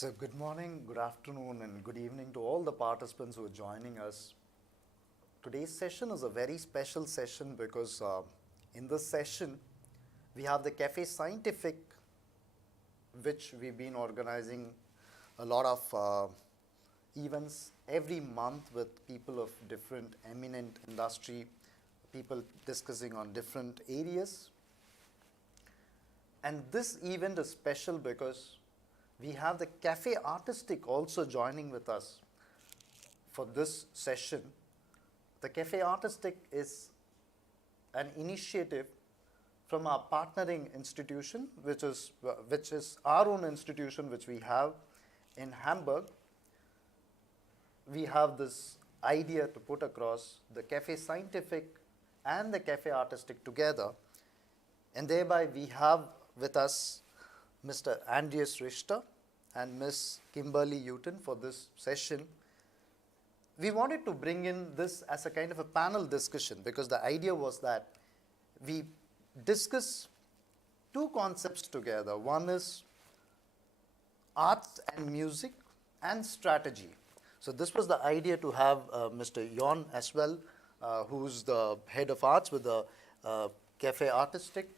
So good morning, good afternoon, and good evening to all the participants who are joining us. Today's session is a very special session because in this session, we have the Café Scientifique, which we've been organizing a lot of events every month with people of different eminent industry, people discussing on different areas. And this event is special because we have the Cafè Artistique also joining with us for this session. The Cafè Artistique is an initiative from our partnering institution, which is our own institution, which we have in Hamburg. We have this idea to put across the Café Scientifique and the Café Artistique together, and thereby we have with us Mr. Andreas Richter and Ms. Kimberly Ewton for this session. We wanted to bring in this as a kind of a panel discussion because the idea was that we discuss two concepts together. One is arts and music and strategy. So this was the idea to have Mr. Ewton as well, who's the head of arts with the Café Artistique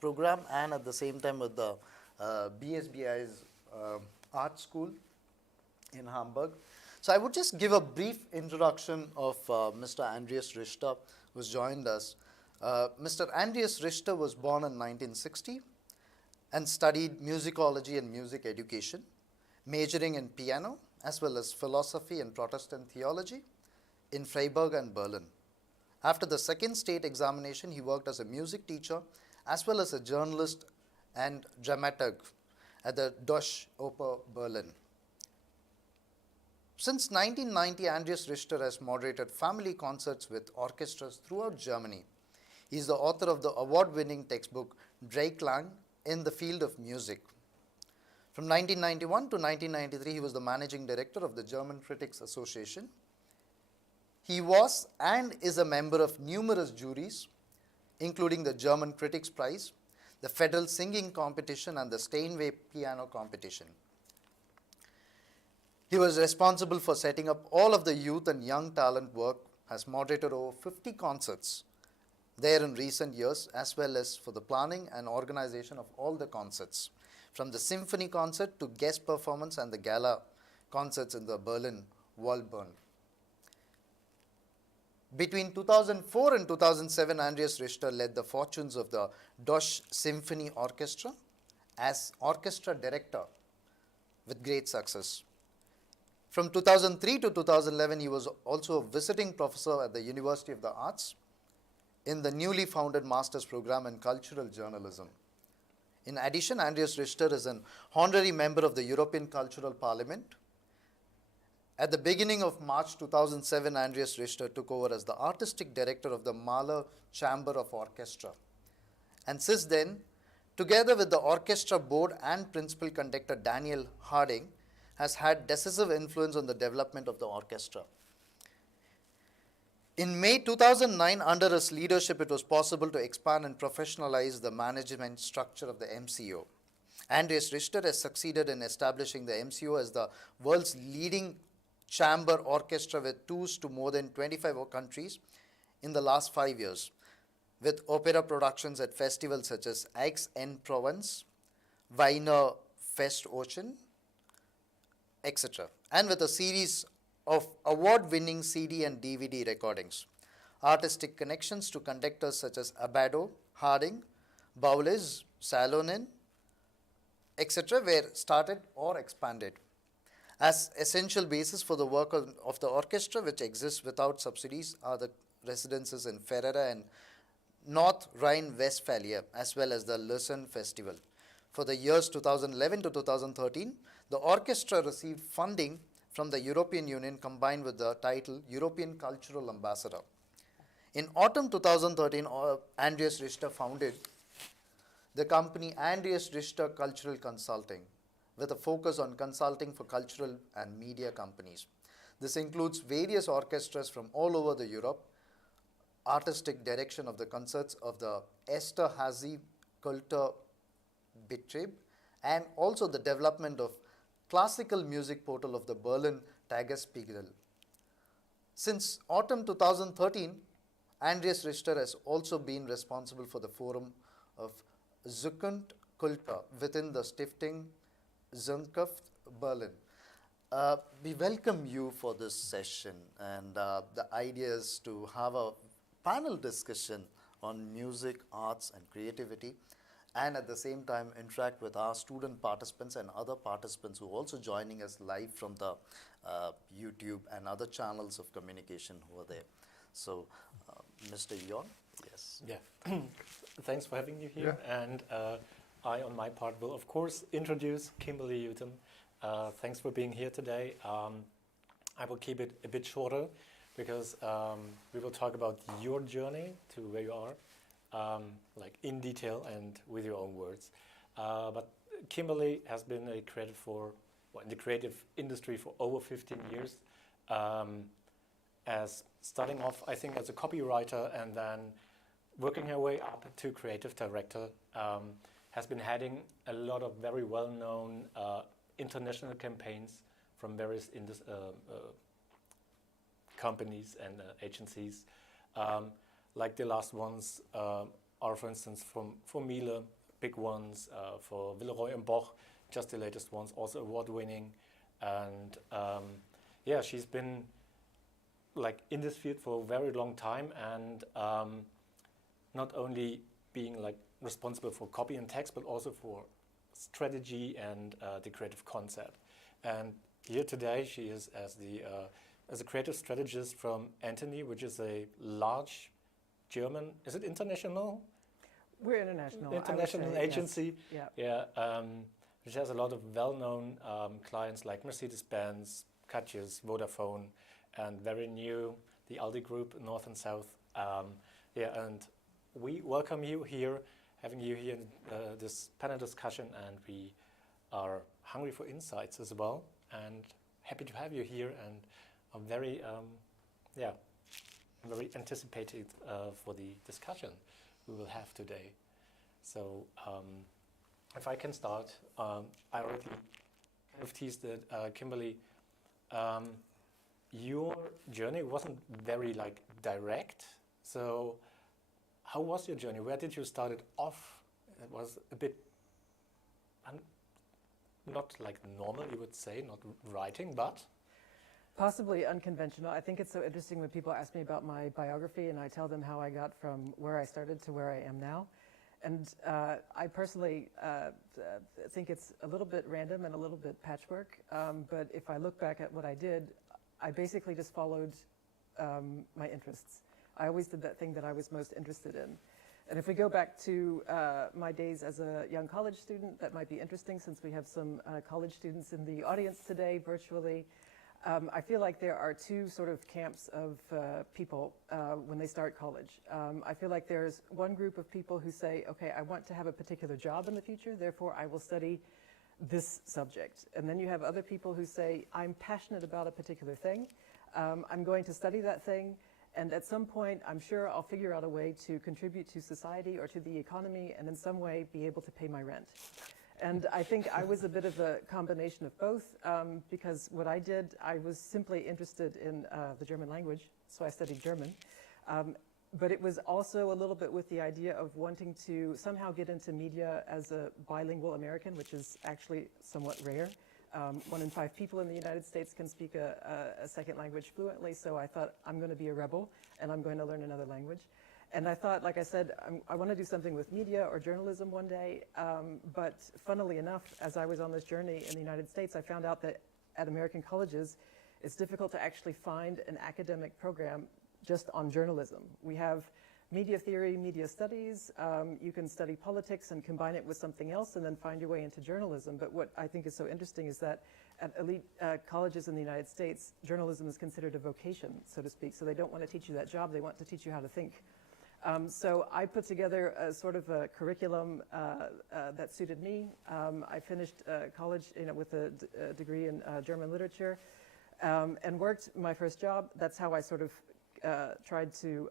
program, and at the same time with the BSBI's art school in Hamburg. So I would just give a brief introduction of Mr. Andreas Richter, who's joined us. Mr. Andreas Richter was born in 1960 and studied musicology and music education, majoring in piano as well as philosophy and Protestant theology in Freiburg and Berlin. After the second state examination, he worked as a music teacher as well as a journalist and dramaturg at the Deutsche Oper Berlin. Since 1990, Andreas Richter has moderated family concerts with orchestras throughout Germany. He is the author of the award-winning textbook Dreiklang in the Field of Music. From 1991 to 1993, he was the managing director of the German Critics Association. He was and is a member of numerous juries, including the German Critics Prize, the Federal Singing Competition, and the Steinway Piano Competition. He was responsible for setting up all of the youth and young talent work, has moderated over 50 concerts there in recent years, as well as for the planning and organization of all the concerts, from the symphony concert to guest performance and the gala concerts in the Berlin Waldbühne. Between 2004 and 2007, Andreas Richter led the fortunes of the Deutsche Symphony Orchestra as orchestra director with great success. From 2003 to 2011, he was also a visiting professor at the University of the Arts in the newly founded master's program in cultural journalism. In addition, Andreas Richter is an honorary member of the European Cultural Parliament. At the beginning of March 2007, Andreas Richter took over as the artistic director of the Mahler Chamber of Orchestra. And since then, together with the orchestra board and principal conductor Daniel Harding, has had decisive influence on the development of the orchestra. In May 2009, under his leadership, it was possible to expand and professionalize the management structure of the MCO. Andreas Richter has succeeded in establishing the MCO as the world's leading chamber orchestra with tours to more than 25 countries in the last 5 years, with opera productions at festivals such as Aix-en-Provence, Wiener Festspiele, etc., and with a series of award-winning CD and DVD recordings. Artistic connections to conductors such as Abado, Harding, Baules, Salonen, etc. were started or expanded. As essential basis for the work of the orchestra, which exists without subsidies, are the residences in Ferrara and North Rhine-Westphalia, as well as the Lucerne Festival. For the years 2011 to 2013, the orchestra received funding from the European Union combined with the title European Cultural Ambassador. In autumn 2013, Andreas Richter founded the company Andreas Richter Cultural Consulting, with a focus on consulting for cultural and media companies. This includes various orchestras from all over the Europe, artistic direction of the concerts of the Esterházy Kulturbetrieb, and also the development of classical music portal of the Berlin Tagesspiegel. Since autumn 2013, Andreas Richter has also been responsible for the forum of Zukunft within the Stiftung Zukunft Berlin. We welcome you for this session, and the idea is to have a panel discussion on music, arts and creativity, and at the same time interact with our student participants and other participants who are also joining us live from the YouTube and other channels of communication over there. So, Mr. Ewton, yes. Yeah, thanks for having you here. Yeah. And I, on my part, will of course introduce Kimberly Ewton. Thanks for being here today. I will keep it a bit shorter because we will talk about your journey to where you are, like in detail and with your own words. But Kimberly has been a creative in the creative industry for over 15 years. As starting off, I think, as a copywriter and then working her way up to creative director, has been heading a lot of very well-known international campaigns from various companies and agencies. Like the last ones are, for instance, for Miele, big ones, for Villeroy and Boch, just the latest ones, also award-winning. And yeah, she's been like in this field for a very long time, and not only being like responsible for copy and text, but also for strategy and the creative concept. And here today, she is as a creative strategist from Anthony, which is a large German. Is it international? We're international. International agency. Yes. Yeah. Which has a lot of well-known clients like Mercedes-Benz, Katjes, Vodafone, and very new, the Aldi Group, North and South. Yeah, and we welcome you here, having you here in this panel discussion, and we are hungry for insights as well, and happy to have you here, and I'm very, very anticipated for the discussion we will have today. So, if I can start, I already kind of teased it, Kimberly. Your journey wasn't very like direct. So how was your journey? Where did you start it off? It was a bit not like normal, you would say, not writing, but possibly unconventional. I think it's so interesting when people ask me about my biography and I tell them how I got from where I started to where I am now. And I personally think it's a little bit random and a little bit patchwork. But if I look back at what I did, I basically just followed my interests. I always did that thing that I was most interested in. And if we go back to my days as a young college student, that might be interesting since we have some college students in the audience today virtually. I feel like there are two sort of camps of people when they start college. I feel like there's one group of people who say, okay, I want to have a particular job in the future, therefore I will study this subject. And then you have other people who say, I'm passionate about a particular thing, I'm going to study that thing, and at some point I'm sure I'll figure out a way to contribute to society or to the economy and in some way be able to pay my rent. And I think I was a bit of a combination of both, because what I did, I was simply interested in the German language, so I studied German. But it was also a little bit with the idea of wanting to somehow get into media as a bilingual American, which is actually somewhat rare. 1 in 5 people in the United States can speak a second language fluently, so I thought, I'm going to be a rebel, and I'm going to learn another language. And I thought, like I said, I want to do something with media or journalism one day, but funnily enough, as I was on this journey in the United States, I found out that at American colleges, it's difficult to actually find an academic program just on journalism. We have media theory, media studies, you can study politics and combine it with something else and then find your way into journalism. But what I think is so interesting is that at elite colleges in the United States, journalism is considered a vocation, so to speak. So they don't want to teach you that job, they want to teach you how to think. So I put together a sort of a curriculum that suited me. I finished college with a degree in German literature and worked my first job. That's how I sort of tried to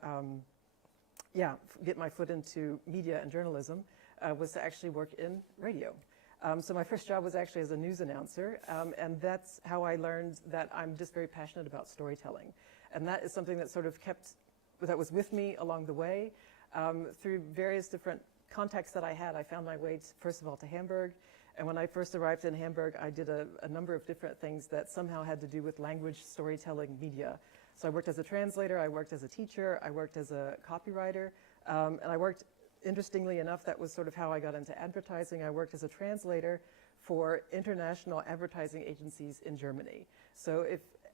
get my foot into media and journalism, was to actually work in radio. So my first job was actually as a news announcer, and that's how I learned that I'm just very passionate about storytelling. And that is something that sort of that was with me along the way. Through various different contacts that I had, I found my way, first of all, to Hamburg. And when I first arrived in Hamburg, I did a number of different things that somehow had to do with language, storytelling, media. So I worked as a translator, I worked as a teacher, I worked as a copywriter, and I worked, interestingly enough, that was sort of how I got into advertising. I worked as a translator for international advertising agencies in Germany.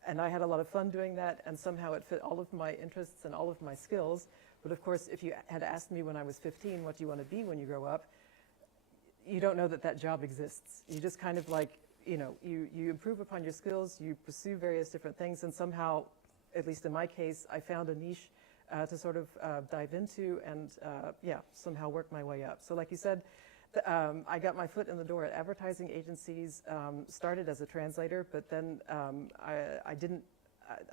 And I had a lot of fun doing that, and somehow it fit all of my interests and all of my skills. But of course, if you had asked me when I was 15, what do you want to be when you grow up? You don't know that that job exists. You just kind of like, you improve upon your skills, you pursue various different things, and somehow, at least in my case, I found a niche to sort of dive into and, somehow work my way up. So like you said, I got my foot in the door at advertising agencies, started as a translator, but then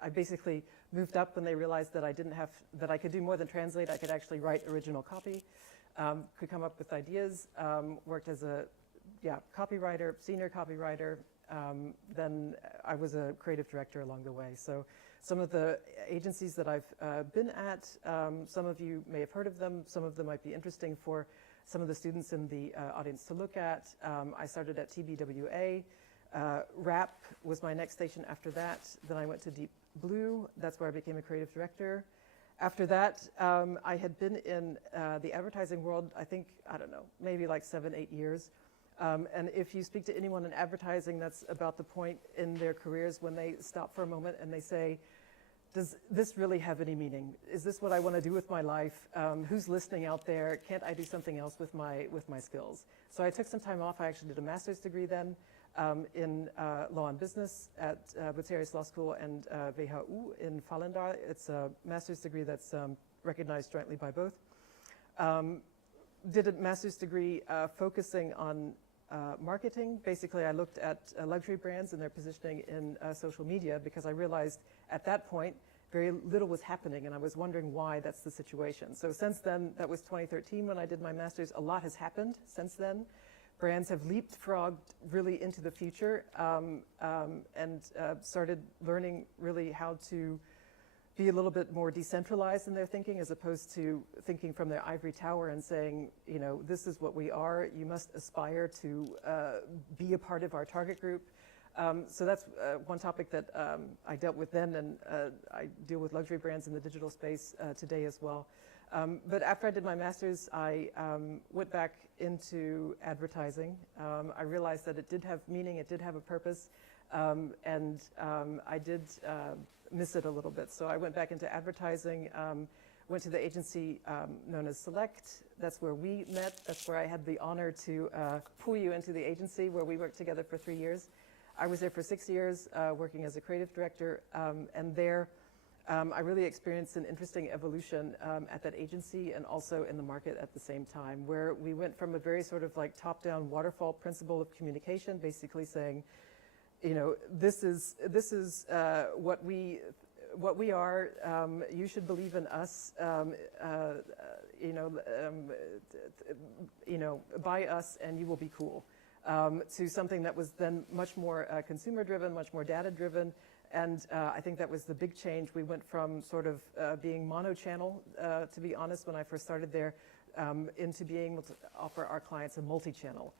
I basically moved up when they realized that that I could do more than translate. I could actually write original copy, could come up with ideas, worked as a copywriter, senior copywriter. Then I was a creative director along the way. So some of the agencies that I've been at, some of you may have heard of them. Some of them might be interesting for some of the students in the audience to look at. I started at TBWA. RAP was my next station after that. Then I went to Deep Blue. That's where I became a creative director. After that, I had been in the advertising world, maybe like 7-8 years. And if you speak to anyone in advertising, that's about the point in their careers when they stop for a moment and they say, does this really have any meaning? Is this what I want to do with my life? Who's listening out there? Can't I do something else with my skills? So I took some time off. I actually did a master's degree then in law and business at Bucerius Law School and WHU in Vallendar. It's a master's degree that's recognized jointly by both. Did a master's degree focusing on marketing. Basically, I looked at luxury brands and their positioning in social media because I realized at that point very little was happening and I was wondering why that's the situation. So since then, that was 2013 when I did my master's, a lot has happened since then. Brands have leapfrogged really into the future and started learning really how to be a little bit more decentralized in their thinking as opposed to thinking from their ivory tower and saying, this is what we are. You must aspire to be a part of our target group. So that's one topic that I dealt with then, and I deal with luxury brands in the digital space today as well. But after I did my master's, I went back into advertising. I realized that it did have meaning, it did have a purpose, and I did miss it a little bit. So I went back into advertising, went to the agency known as Select. That's where we met. That's where I had the honor to pull you into the agency where we worked together for 3 years. I was there for 6 years working as a creative director, and there I really experienced an interesting evolution at that agency and also in the market at the same time, where we went from a very sort of like top-down waterfall principle of communication, basically saying, this is what we are. You should believe in us. Buy us, and you will be cool. To something that was then much more consumer-driven, much more data-driven, and I think that was the big change. We went from sort of being mono-channel, to be honest, when I first started there, into being able to offer our clients a multi-channel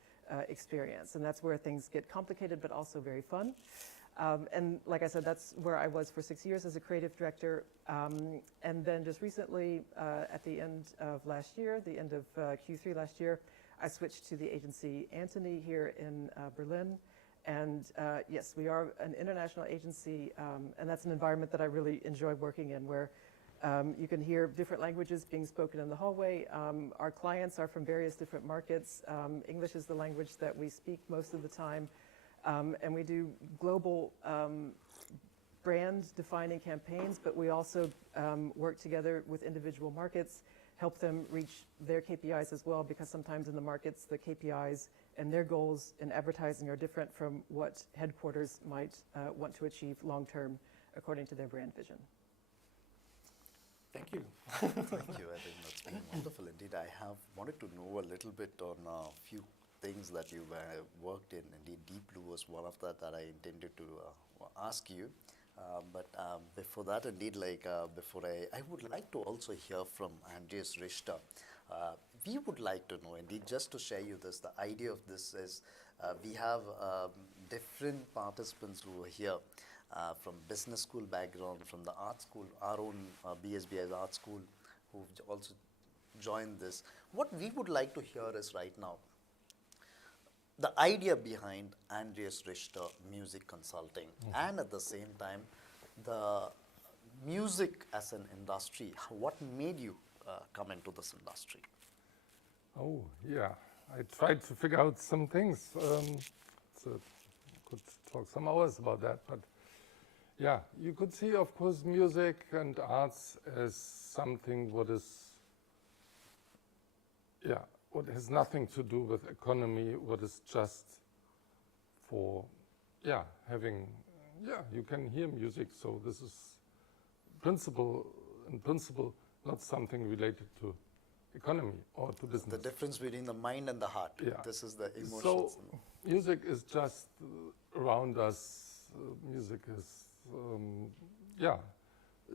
experience. And that's where things get complicated, but also very fun. And like I said, that's where I was for 6 years as a creative director. And then just recently, at the end of last year, the end of Q3 last year, I switched to the agency Antony here in Berlin. And yes, we are an international agency, and that's an environment that I really enjoy working in, where you can hear different languages being spoken in the hallway. Our clients are from various different markets. English is the language that we speak most of the time. And we do global brand-defining campaigns, but we also work together with individual markets, help them reach their KPIs as well, because sometimes in the markets, the KPIs and their goals in advertising are different from what headquarters might want to achieve long-term according to their brand vision. Thank you. Thank you. I think that's been wonderful indeed. I have wanted to know a little bit on a few things that you worked in. Indeed, Deep Blue was one of that I intended to ask you. But before that, indeed, before I would like to also hear from Andreas Richter. We would like to know, indeed, just to share you this, the idea of this is we have different participants who are here from business school background, from the art school, our own BSBI's art school, who've also joined this. What we would like to hear is right now, the idea behind Andreas Richter Music Consulting, and at the same time, the music as an industry. What made you come into this industry? Oh, yeah. I tried to figure out some things. Could talk some hours about that, but yeah, you could see, of course, music and arts as something what has nothing to do with economy, what is just for, having, you can hear music, so this is in principle, not something related to economy or to business. The difference between the mind and the heart. Yeah. This is the emotions. So music is just around us. Music is,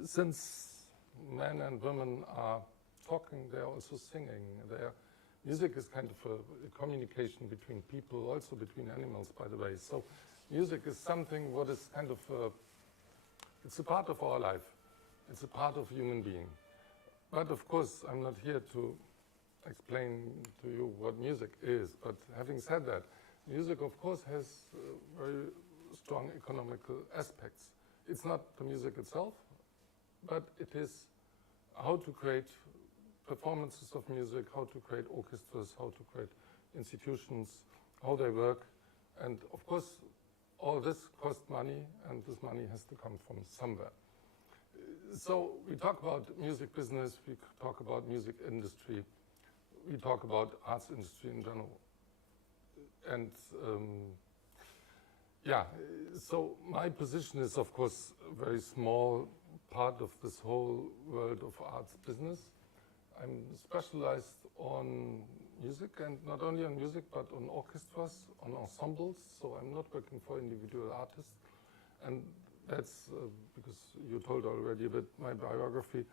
since men and women are talking, they're also singing. Music is kind of a communication between people, also between animals, by the way. So music is something what is kind of, it's a part of our life. It's a part of human being. But of course, I'm not here to explain to you what music is. But having said that, music, of course, has very strong economical aspects. It's not the music itself, but it is how to create performances of music, how to create orchestras, how to create institutions, how they work. And of course, all this costs money, and this money has to come from somewhere. So we talk about music business, we talk about music industry, we talk about arts industry in general. And so my position is, of course, a very small part of this whole world of arts business. I'm specialized on music, and not only on music, but on orchestras, on ensembles. So I'm not working for individual artists. And that's because you told already a bit my biography.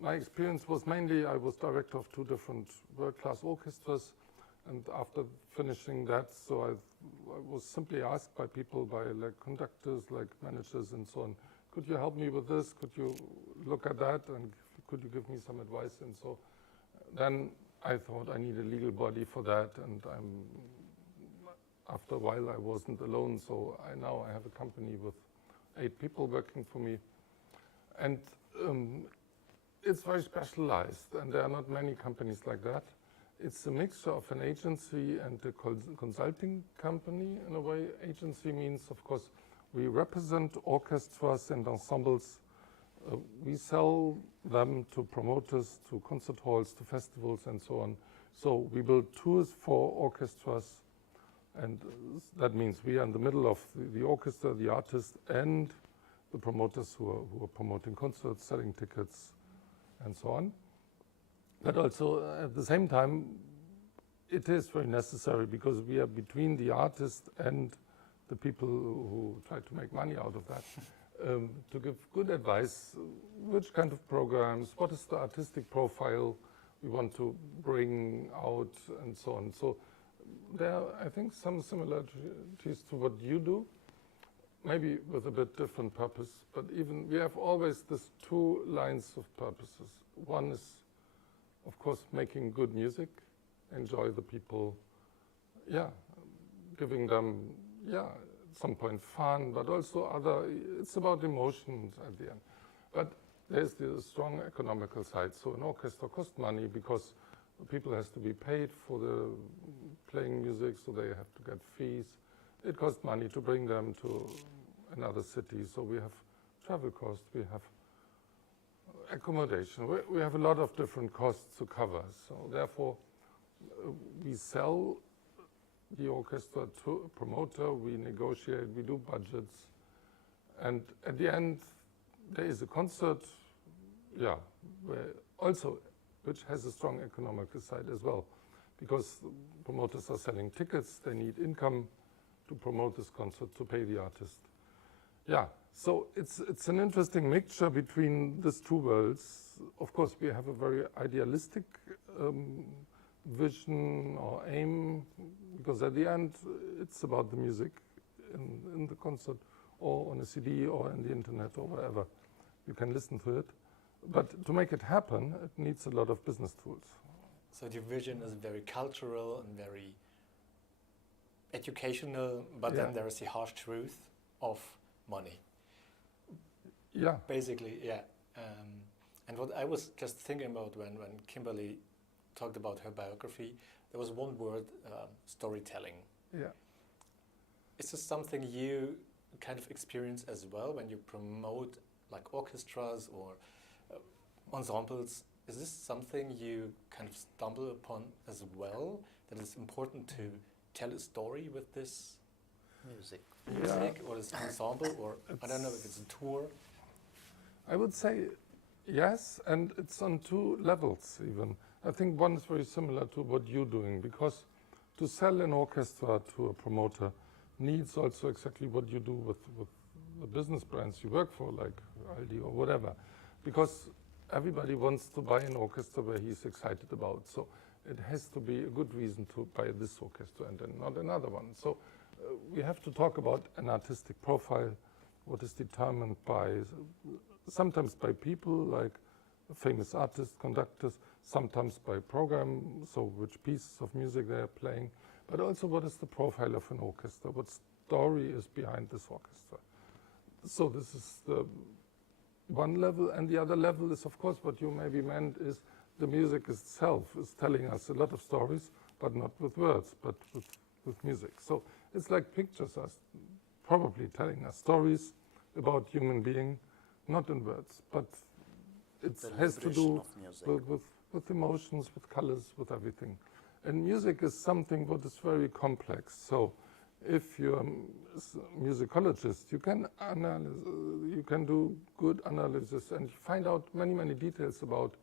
My experience was mainly, I was director of 2 different world-class orchestras. And after finishing that, so I was simply asked by people, by like conductors, like managers and so on, could you help me with this? Could you look at that? And could you give me some advice? And so then I thought I need a legal body for that. And after a while, I wasn't alone. So now I have a company with 8 people working for me. And it's very specialized. And there are not many companies like that. It's a mixture of an agency and a consulting company in a way. Agency means, of course, we represent orchestras and ensembles. We sell them to promoters, to concert halls, to festivals, and so on. So we build tours for orchestras, and that means we are in the middle of the orchestra, the artist, and the promoters who are promoting concerts, selling tickets, and so on. But also, at the same time, it is very necessary because we are between the artist and the people who try to make money out of that, to give good advice, which kind of programs, what is the artistic profile we want to bring out, and so on. So there are, I think, some similarities to what you do, maybe with a bit different purpose, but even we have always these 2 lines of purposes. One is, of course, making good music, enjoy the people, giving them, at some point fun, but also it's about emotions at the end. But there's the strong economical side. So an orchestra costs money because people has to be paid for the playing music, so they have to get fees. It costs money to bring them to another city, so we have travel costs, we have accommodation. We have a lot of different costs to cover. So therefore, we sell the orchestra to a promoter, we negotiate, we do budgets. And at the end, there is a concert, where also, which has a strong economical side as well. because promoters are selling tickets, they need income to promote this concert, to pay the artist. Yeah, so it's an interesting mixture between these two worlds. Of course, we have a very idealistic vision or aim, because at the end, it's about the music in the concert, or on a CD, or on the internet, or wherever you can listen to it. But to make it happen, it needs a lot of business tools. So the vision is very cultural and very educational, but then there is the harsh truth of money. Yeah. Basically, yeah. And what I was just thinking about when Kimberly talked about her biography, there was one word, storytelling. Yeah. Is this something you kind of experience as well when you promote like orchestras or ensembles? Is this something you kind of stumble upon as well, that it's important to tell a story with this music or this ensemble, or I don't know if it's a tour? I would say yes, and it's on two levels even. I think one is very similar to what you're doing, because to sell an orchestra to a promoter needs also exactly what you do with the business brands you work for, like Aldi or whatever, because everybody wants to buy an orchestra where he's excited about. So it has to be a good reason to buy this orchestra and then not another one. So we have to talk about an artistic profile, what is determined by, sometimes by people like famous artists, conductors, sometimes by program, so which pieces of music they are playing, but also what is the profile of an orchestra, what story is behind this orchestra. So this is the one level, and the other level is, of course, what you maybe meant is the music itself is telling us a lot of stories, but not with words, but with music. So it's like pictures are probably telling us stories about human being, not in words, but it has to do with emotions, with colors, with everything. And music is something what is very complex. So if you're a musicologist, you can do good analysis and find out many details about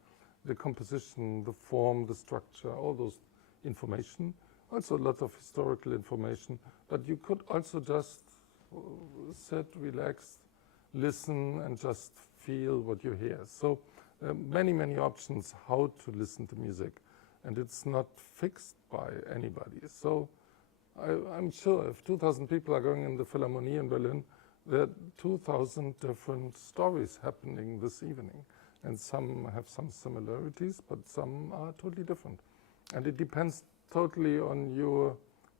the composition, the form, the structure, all those information. Also a lot of historical information, but you could also just sit, relax, listen, and just feel what you hear. So many options how to listen to music, and it's not fixed by anybody. So I'm sure if 2,000 people are going in the Philharmonie in Berlin, there are 2,000 different stories happening this evening. And some have some similarities, but some are totally different. And it depends totally on your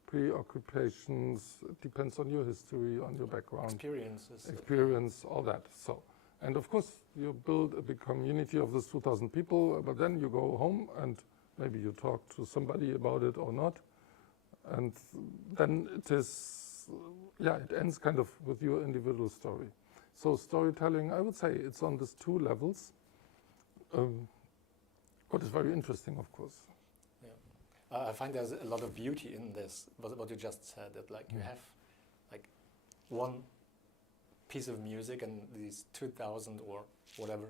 preoccupations, it depends on your history, on your background. Experience, all that. So, and of course, you build a big community of those 2,000 people, but then you go home and maybe you talk to somebody about it or not. And then it is, it ends kind of with your individual story. So storytelling, I would say it's on these two levels. What is very interesting, of course. Yeah, I find there's a lot of beauty in this, what you just said, that like you have like one piece of music and these 2,000 or whatever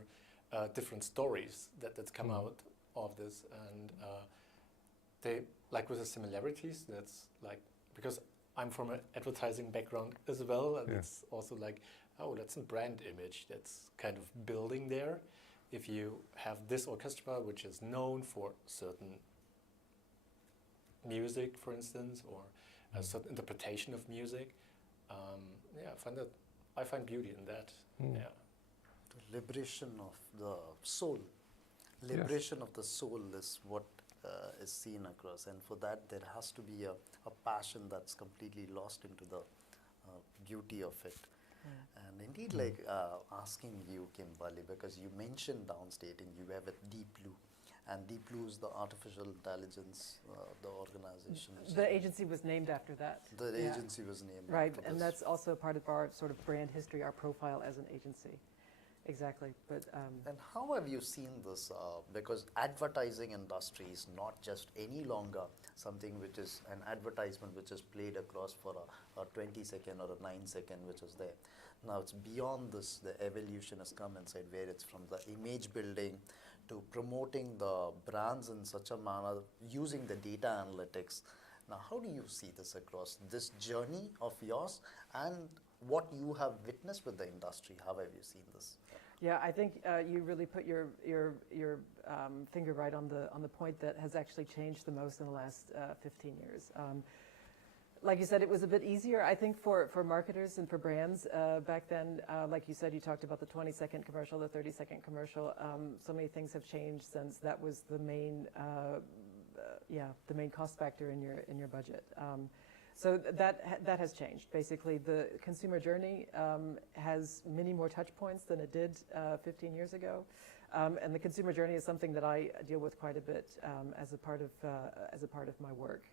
different stories that come out of this, and they, like with the similarities, that's like, because I'm from an advertising background as well, and it's also like, oh, that's a brand image that's kind of building there. If you have this orchestra which is known for certain music, for instance, or a certain interpretation of music, I find beauty in that. Yeah. The liberation of the soul. Liberation of the soul is what is seen across, and for that there has to be a passion that's completely lost into the beauty of it. And indeed, like asking you, Kimberly, because you mentioned downstating you have a Deep Blue, and Deep Blue is the artificial intelligence, the organization. The agency was named after that. The agency was named right, after and this. that's also part of our sort of brand history, our profile as an agency. Exactly, but and how have you seen this? Because advertising industry is not just any longer something which is an advertisement which is played across for a 20-second or a 9-second which is there. Now it's beyond this. The evolution has come inside where it's from the image building to promoting the brands in such a manner using the data analytics. Now, how do you see this across this journey of yours and what you have witnessed with the industry? How have you seen this? Yeah, I think you really put your finger right on the point that has actually changed the most in the last 15 years. Like you said, it was a bit easier, I think, for marketers and for brands back then. Like you said, you talked about the 20-second commercial, the 30-second commercial. So many things have changed since that was the main, the main cost factor in your budget. So that has changed. Basically, the consumer journey has many more touch points than it did 15 years ago, and the consumer journey is something that I deal with quite a bit as a part of my work.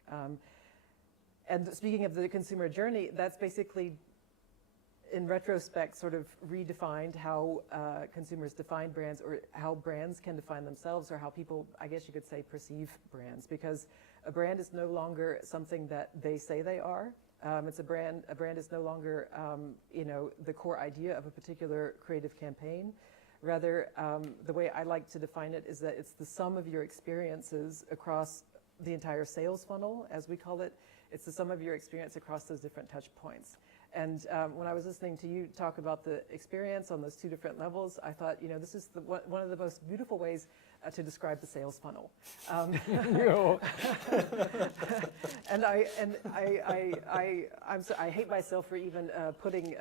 And speaking of the consumer journey, that's basically, in retrospect, sort of redefined how consumers define brands, or how brands can define themselves, or how people, I guess you could say, perceive brands. Because a brand is no longer something that they say they are. It's a brand is no longer, the core idea of a particular creative campaign. Rather, the way I like to define it is that it's the sum of your experiences across the entire sales funnel, as we call it. It's the sum of your experience across those different touch points. And when I was listening to you talk about the experience on those two different levels, I thought, this is one of the most beautiful ways to describe the sales funnel. And I hate myself for even putting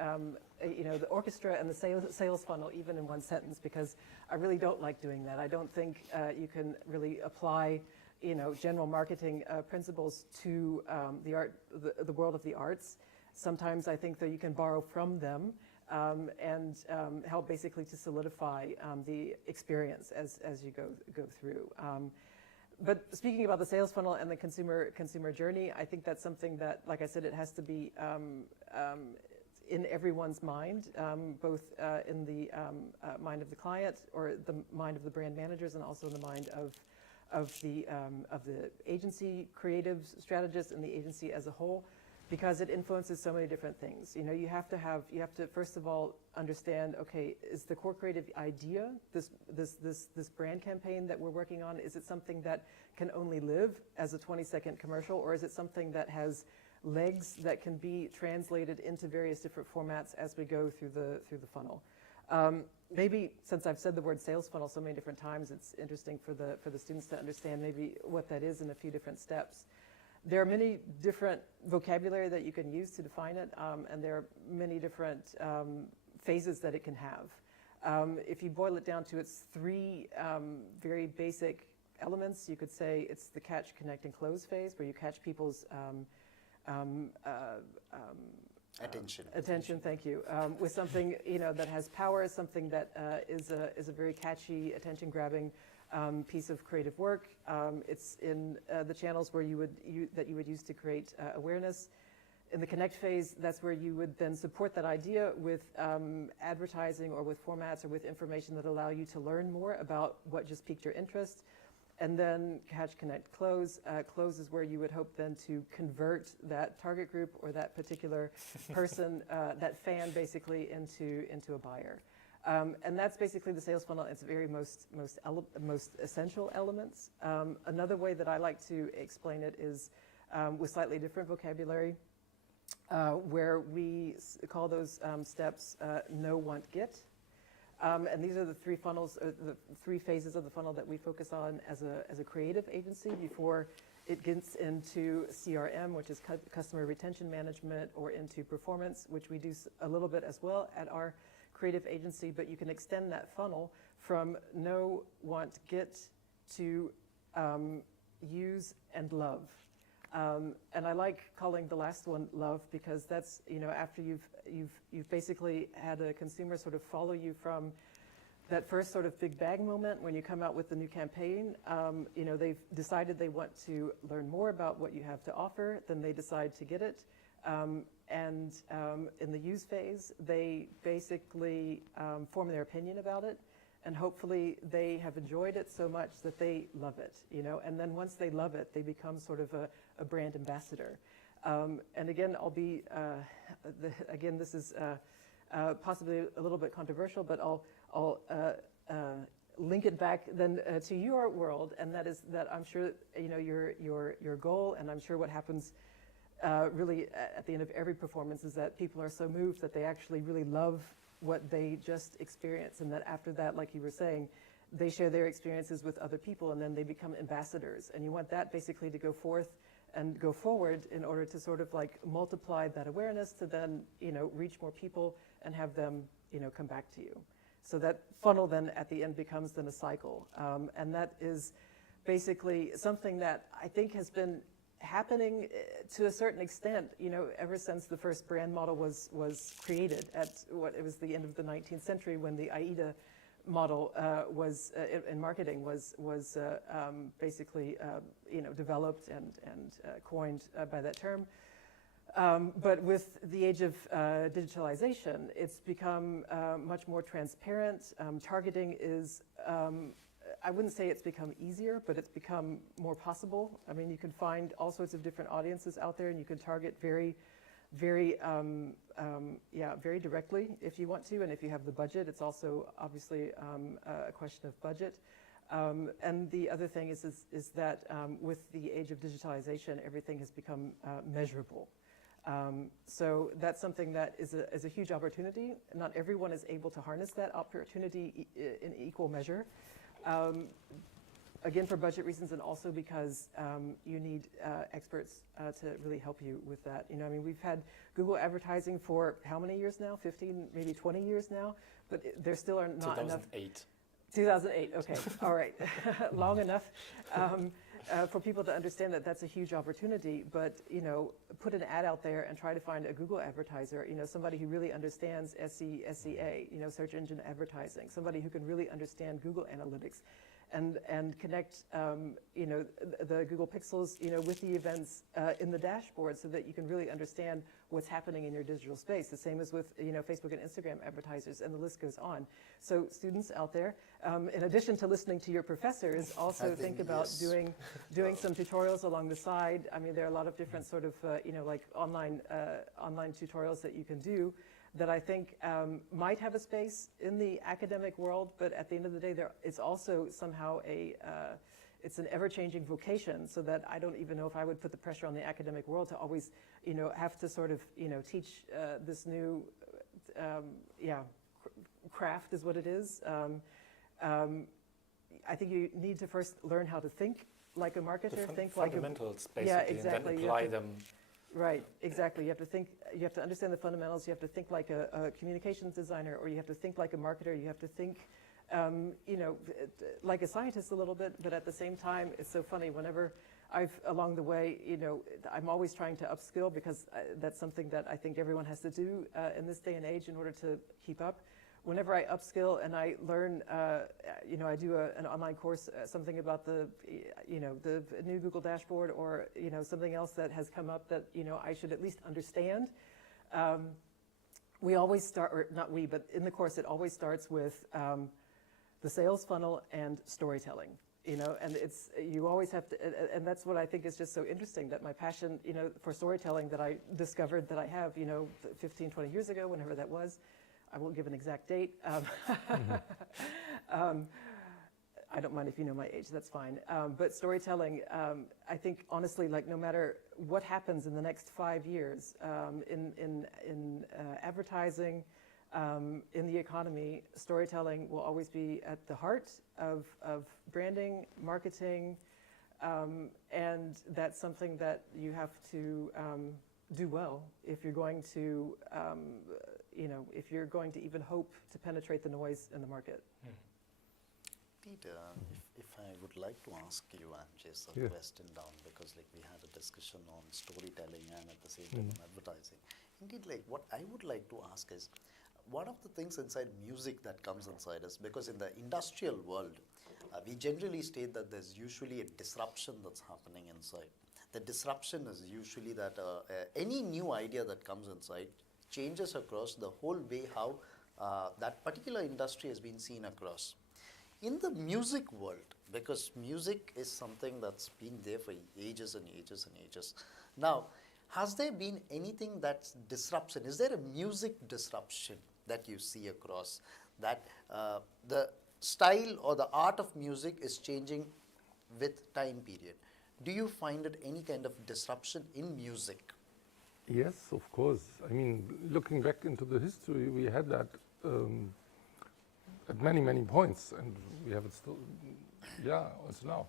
the orchestra and the sales funnel even in one sentence, because I really don't like doing that. I don't think you can really apply general marketing principles to the world of the arts. Sometimes I think that you can borrow from them and help basically to solidify the experience as you go through. But speaking about the sales funnel and the consumer journey, I think that's something that, like I said, it has to be in everyone's mind, both in the mind of the client, or the mind of the brand managers, and also in the mind of the agency creative strategist and the agency as a whole, because it influences so many different things. You have to first of all understand, okay, is the core creative idea, this brand campaign that we're working on, is it something that can only live as a 20-second commercial, or is it something that has legs that can be translated into various different formats as we go through the funnel? Maybe, since I've said the word sales funnel so many different times, it's interesting for the students to understand maybe what that is in a few different steps. There are many different vocabulary that you can use to define it, and there are many different phases that it can have. If you boil it down to its three very basic elements, you could say it's the catch, connect, and close phase, where you catch people's attention, thank you, with something that has power, something that is a very catchy, attention-grabbing piece of creative work. It's in the channels where you would use to create awareness. In the connect phase, that's where you would then support that idea with advertising, or with formats, or with information that allow you to learn more about what just piqued your interest. And then catch, connect, close. Close is where you would hope then to convert that target group, or that particular person, that fan basically, into a buyer. And that's basically the sales funnel. It's very most essential elements. Another way that I like to explain it is with slightly different vocabulary, where we call those steps know, want, get. And these are the three funnels, the three phases of the funnel that we focus on as a creative agency before it gets into CRM, which is customer retention management, or into performance, which we do a little bit as well at our creative agency. But you can extend that funnel from know, want, get to use and love. And I like calling the last one love, because that's, after you've basically had a consumer sort of follow you from that first sort of big bang moment when you come out with the new campaign. They've decided they want to learn more about what you have to offer, then they decide to get it. And in the use phase, they basically form their opinion about it. And hopefully they have enjoyed it so much that they love it, And then once they love it, they become sort of a brand ambassador. And again, this is possibly a little bit controversial, but I'll link it back then to your world, and that is that I'm sure your goal, and I'm sure what happens really at the end of every performance is that people are so moved that they actually really love what they just experienced, and that after that, like you were saying, they share their experiences with other people, and then they become ambassadors. And you want that basically to go forth and go forward in order to sort of like multiply that awareness to then, reach more people and have them, come back to you. So that funnel then at the end becomes then a cycle. And that is basically something that I think has been happening to a certain extent, ever since the first brand model was created at it was the end of the 19th century when the AIDA model was in marketing was basically developed and coined by that term. But with the age of digitalization, it's become much more transparent. Targeting is, I wouldn't say it's become easier, but it's become more possible. I mean, you can find all sorts of different audiences out there, and you can target very directly if you want to, and if you have the budget. It's also obviously a question of budget. And the other thing is that with the age of digitalization, everything has become measurable. So that's something that is a huge opportunity. Not everyone is able to harness that opportunity in equal measure. Again, for budget reasons, and also because you need experts to really help you with that. We've had Google advertising for how many years now? 15, maybe 20 years now, but there still are not 2008. enough. 2008, okay, all right, long enough for people to understand that that's a huge opportunity. But put an ad out there and try to find a Google advertiser. Somebody who really understands SEA, search engine advertising, somebody who can really understand Google Analytics. And connect, the Google Pixels, with the events in the dashboard, so that you can really understand what's happening in your digital space. The same as with, Facebook and Instagram advertisers, and the list goes on. So students out there, in addition to listening to your professors, also think about doing some tutorials along the side. I mean, there are a lot of different sort of, like online tutorials that you can do, that I think might have a space in the academic world, but at the end of the day, it's also somehow it's an ever-changing vocation, so that I don't even know if I would put the pressure on the academic world to always, have to sort of, teach this new, craft is what it is. I think you need to first learn how to think like a marketer, think like a fundamentals, basically, and then apply them. Right, exactly. You have to think, you have to understand the fundamentals, you have to think like a communications designer, or you have to think like a marketer, you have to think, like a scientist a little bit, but at the same time, it's so funny, whenever along the way, I'm always trying to upskill, because that's something that I think everyone has to do in this day and age in order to keep up. Whenever I upskill and I learn, I do an online course, something about the new Google dashboard, or, something else that has come up that, I should at least understand. We always start, or not we, but in the course, it always starts with the sales funnel and storytelling. And you always have to, and that's what I think is just so interesting, that my passion, for storytelling that I discovered that I have, 15, 20 years ago, whenever that was. I won't give an exact date. I don't mind if you know my age, that's fine. But storytelling, I think honestly, like no matter what happens in the next 5 years in advertising, in the economy, storytelling will always be at the heart of branding, marketing, and that's something that you have to do well if you're going to if you're going to even hope to penetrate the noise in the market. Peter, if I would like to ask you, Andreas, a question down, because like we had a discussion on storytelling and at the same time on advertising. Indeed, like what I would like to ask is, one of the things inside music that comes inside us, because in the industrial world, we generally state that there's usually a disruption that's happening inside. The disruption is usually that any new idea that comes inside changes across the whole way how that particular industry has been seen across. In the music world, because music is something that's been there for ages and ages and ages. Now, has there been anything that's disruption? Is there a music disruption that you see across that the style or the art of music is changing with time period. Do you find it any kind of disruption in music? Yes, of course. I mean, looking back into the history, we had that at many, many points, and we have it still, also now.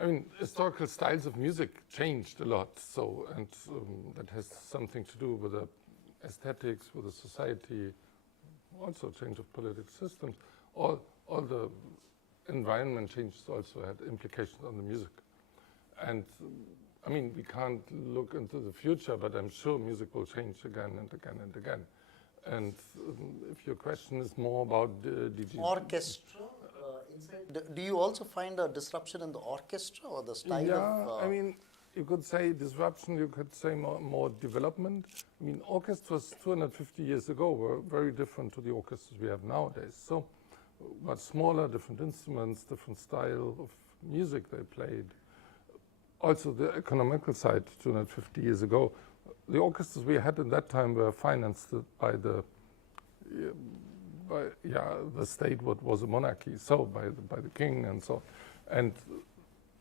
I mean, historical styles of music changed a lot, so, and that has something to do with the aesthetics, with the society, also change of political systems. All the environment changes also had implications on the music. And I mean, we can't look into the future, but I'm sure music will change again and again and again. And if your question is more about orchestra, do you also find a disruption in the orchestra or the style of... I mean, you could say disruption, you could say more development. I mean, orchestras 250 years ago were very different to the orchestras we have nowadays. So much smaller, different instruments, different style of music they played. Also the economical side 250 years ago, the orchestras we had in that time were financed by the state, what was a monarchy, so by the king and so. And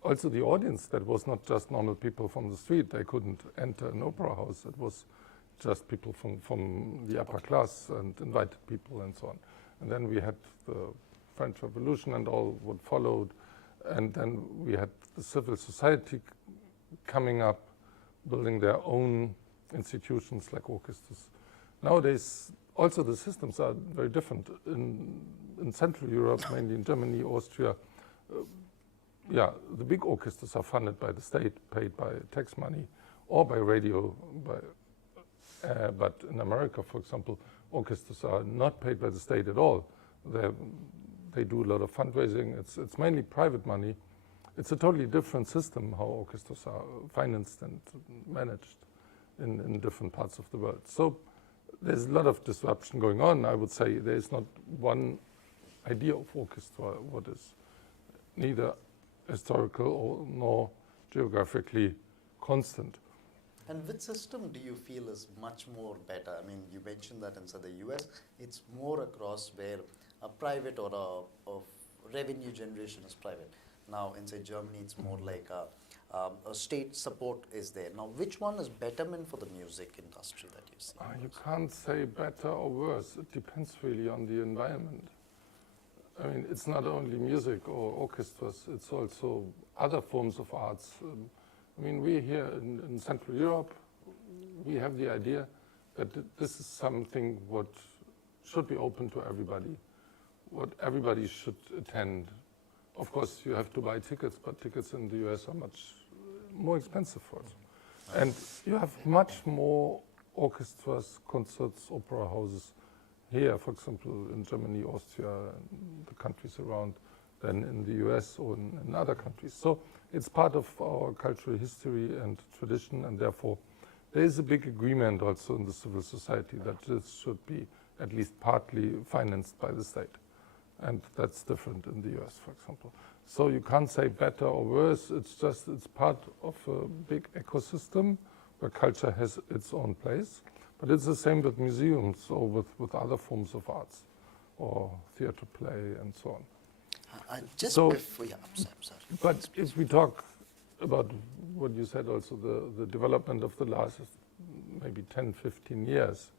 also the audience, that was not just normal people from the street. They couldn't enter an opera house. It was just people from the upper class and invited people and so on. And then we had the French Revolution and all what followed. And then we had the civil society coming up, building their own institutions like orchestras. Nowadays, also the systems are very different. In Central Europe, mainly in Germany, Austria, the big orchestras are funded by the state, paid by tax money, or by radio. But in America, for example, orchestras are not paid by the state at all. They do a lot of fundraising. It's mainly private money. It's a totally different system how orchestras are financed and managed in different parts of the world. So there's a lot of disruption going on. I would say there is not one idea of orchestra what is neither historical nor geographically constant. And which system do you feel is much more better? I mean, you mentioned that inside the US, it's more across where a private or a revenue generation is private. Now, inside Germany, it's more like a state support is there. Now, which one is betterment for the music industry that you see? You can't say better or worse. It depends really on the environment. I mean, it's not only music or orchestras, it's also other forms of arts. I mean, we here in Central Europe, we have the idea that this is something what should be open to everybody, what everybody should attend. Of course, you have to buy tickets, but tickets in the US are much more expensive for it. And you have much more orchestras, concerts, opera houses here, for example, in Germany, Austria, and the countries around, than in the US or in other countries. So it's part of our cultural history and tradition, and therefore there is a big agreement also in the civil society that this should be at least partly financed by the state. And that's different in the US, for example. So you can't say better or worse, it's part of a big ecosystem where culture has its own place. But it's the same with museums or with other forms of arts or theater play and so on. I'm sorry. But if we talk about what you said also, the development of the last maybe 10, 15 years,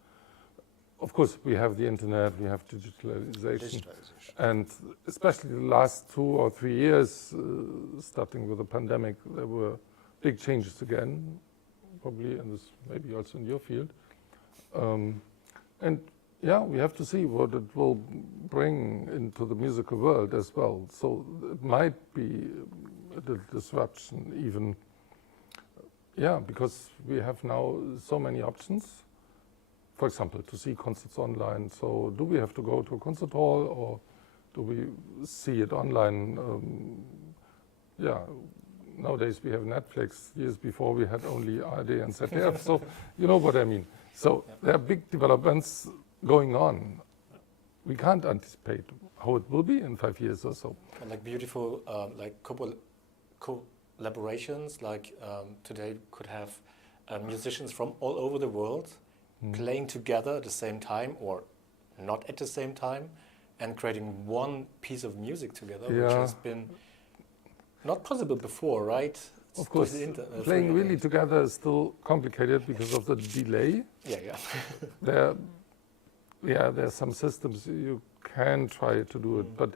of course, we have the internet, we have digitalization. And especially the last 2 or 3 years, starting with the pandemic, there were big changes again, probably, and this maybe also in your field. And yeah, we have to see what it will bring into the musical world as well. So it might be a disruption even, because we have now so many options. For example, to see concerts online. So do we have to go to a concert hall or do we see it online? Nowadays we have Netflix. Years before we had only ARD and ZDF. So you know what I mean. So there are big developments going on. We can't anticipate how it will be in 5 years or so. And like beautiful collaborations, like today could have musicians from all over the world playing together at the same time or not at the same time, and creating one piece of music together, which Yeah. has been not possible before, right? Of course, playing really together is still complicated because of the delay. Yeah. There's some systems you can try to do it, but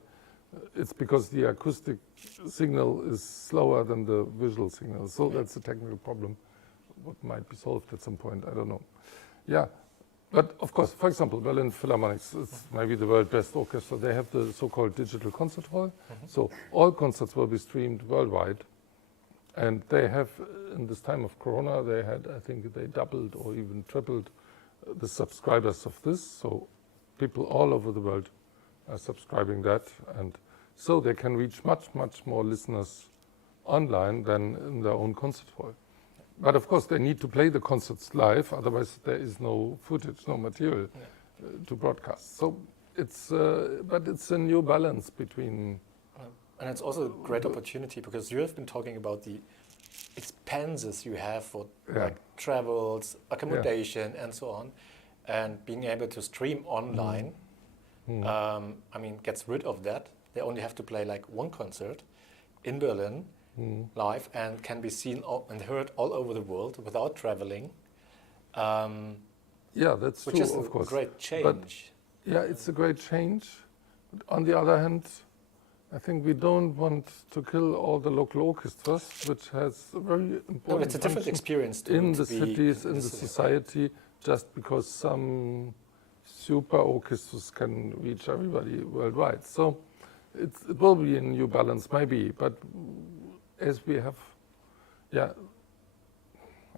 it's because the acoustic signal is slower than the visual signal. So that's a technical problem. What might be solved at some point, I don't know. Yeah, but of course, for example, Berlin Philharmonics is maybe the world's best orchestra. They have the so-called digital concert hall. So all concerts will be streamed worldwide. And they have, in this time of Corona, I think they doubled or even tripled the subscribers of this. So people all over the world are subscribing that. And so they can reach much, much more listeners online than in their own concert hall. But of course, they need to play the concerts live, otherwise there is no footage, no material to broadcast. So it's, but it's a new balance between... And it's also a great opportunity because you have been talking about the expenses you have for like travels, accommodation, and so on, and being able to stream online. I mean, gets rid of that. They only have to play like one concert in Berlin live and can be seen and heard all over the world without traveling. Yeah, that's which true, is of course. A great change. But, yeah, it's a great change. But on the other hand, I think we don't want to kill all the local orchestras, which has a very important it's a different experience in the cities, in the society, just because some super orchestras can reach everybody worldwide. So it will be a new balance, maybe, but as we have, I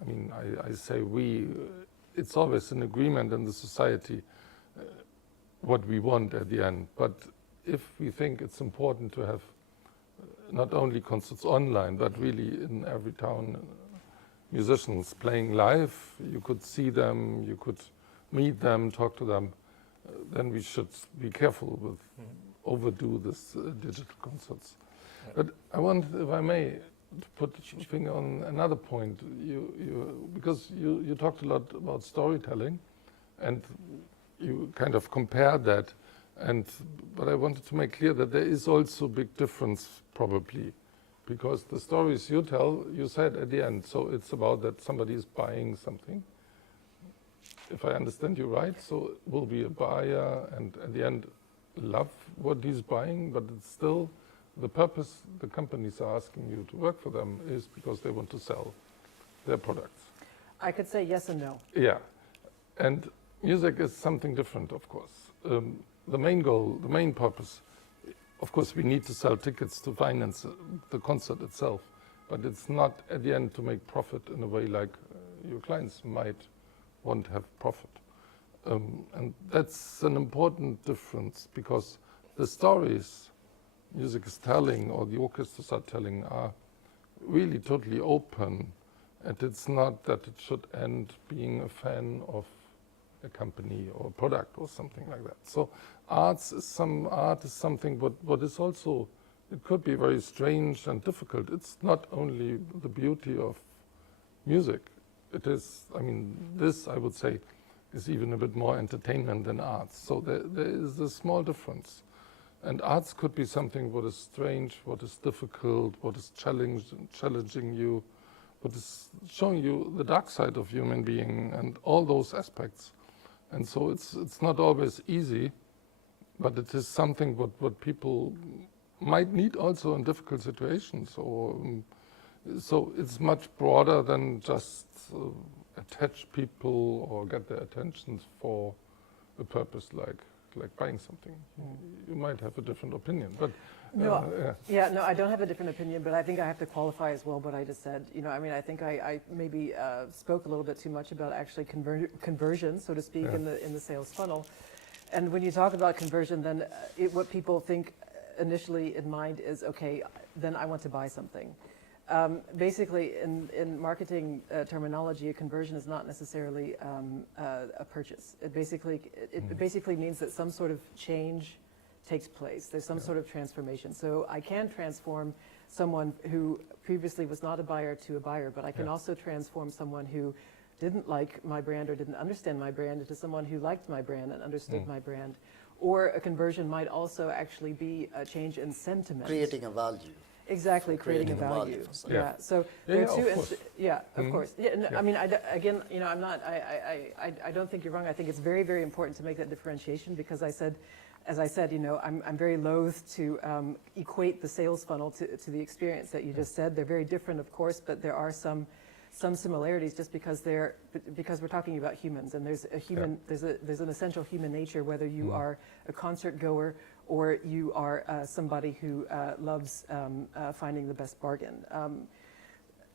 mean, I say we, it's always an agreement in the society what we want at the end, but if we think it's important to have not only concerts online, but really in every town, musicians playing live, you could see them, you could meet them, talk to them, then we should be careful with overdo this digital concerts. But I want, if I may, to put a finger on another point. Because you talked a lot about storytelling, and you kind of compared that. But I wanted to make clear that there is also a big difference, probably, because the stories you tell, you said at the end, so it's about that somebody is buying something. If I understand you right, so it will be a buyer, and at the end, love what he's buying, but it's still the purpose the companies are asking you to work for them is because they want to sell their products. I could say yes and no. Yeah, and music is something different, of course. The main goal, the main purpose, of course, we need to sell tickets to finance the concert itself, but it's not at the end to make profit in a way like your clients might want to have profit. And that's an important difference because the stories music is telling or the orchestras are telling are really totally open, and it's not that it should end being a fan of a company or a product or something like that. So art is something what is also, it could be very strange and difficult. It's not only the beauty of music. It is, I mean, this I would say is even a bit more entertainment than arts. So there is a small difference. And arts could be something what is strange, what is difficult, what is challenging you, what is showing you the dark side of human being and all those aspects. And so it's not always easy, but it is something what people might need also in difficult situations. Or so it's much broader than just attach people or get their attention for a purpose like buying something. You might have a different opinion, but no, no, I don't have a different opinion, but I think I have to qualify as well what I just said. You know, I mean, I think I maybe spoke a little bit too much about actually conversion, so to speak, in the sales funnel. And when you talk about conversion, then what people think initially in mind is, okay, then I want to buy something. Basically, in marketing terminology, a conversion is not necessarily a purchase. It basically means that some sort of change takes place. There's some sort of transformation. So I can transform someone who previously was not a buyer to a buyer, but I can also transform someone who didn't like my brand or didn't understand my brand into someone who liked my brand and understood my brand. or a conversion might also actually be a change in sentiment. Creating a value. Exactly, creating a Creating a value value. for someone. Yeah. So Yeah, there yeah, are two. of course. Yeah, of course. Yeah. No, Yeah. I mean, again, you know, I'm not. I don't think you're wrong. I think it's very, very important to make that differentiation because as I said, you know, I'm very loath to equate the sales funnel to the experience that you just said. They're very different, of course, but there are some similarities just because we're talking about humans, and there's a human, there's an essential human nature, whether you are a concert goer or you are somebody who loves finding the best bargain.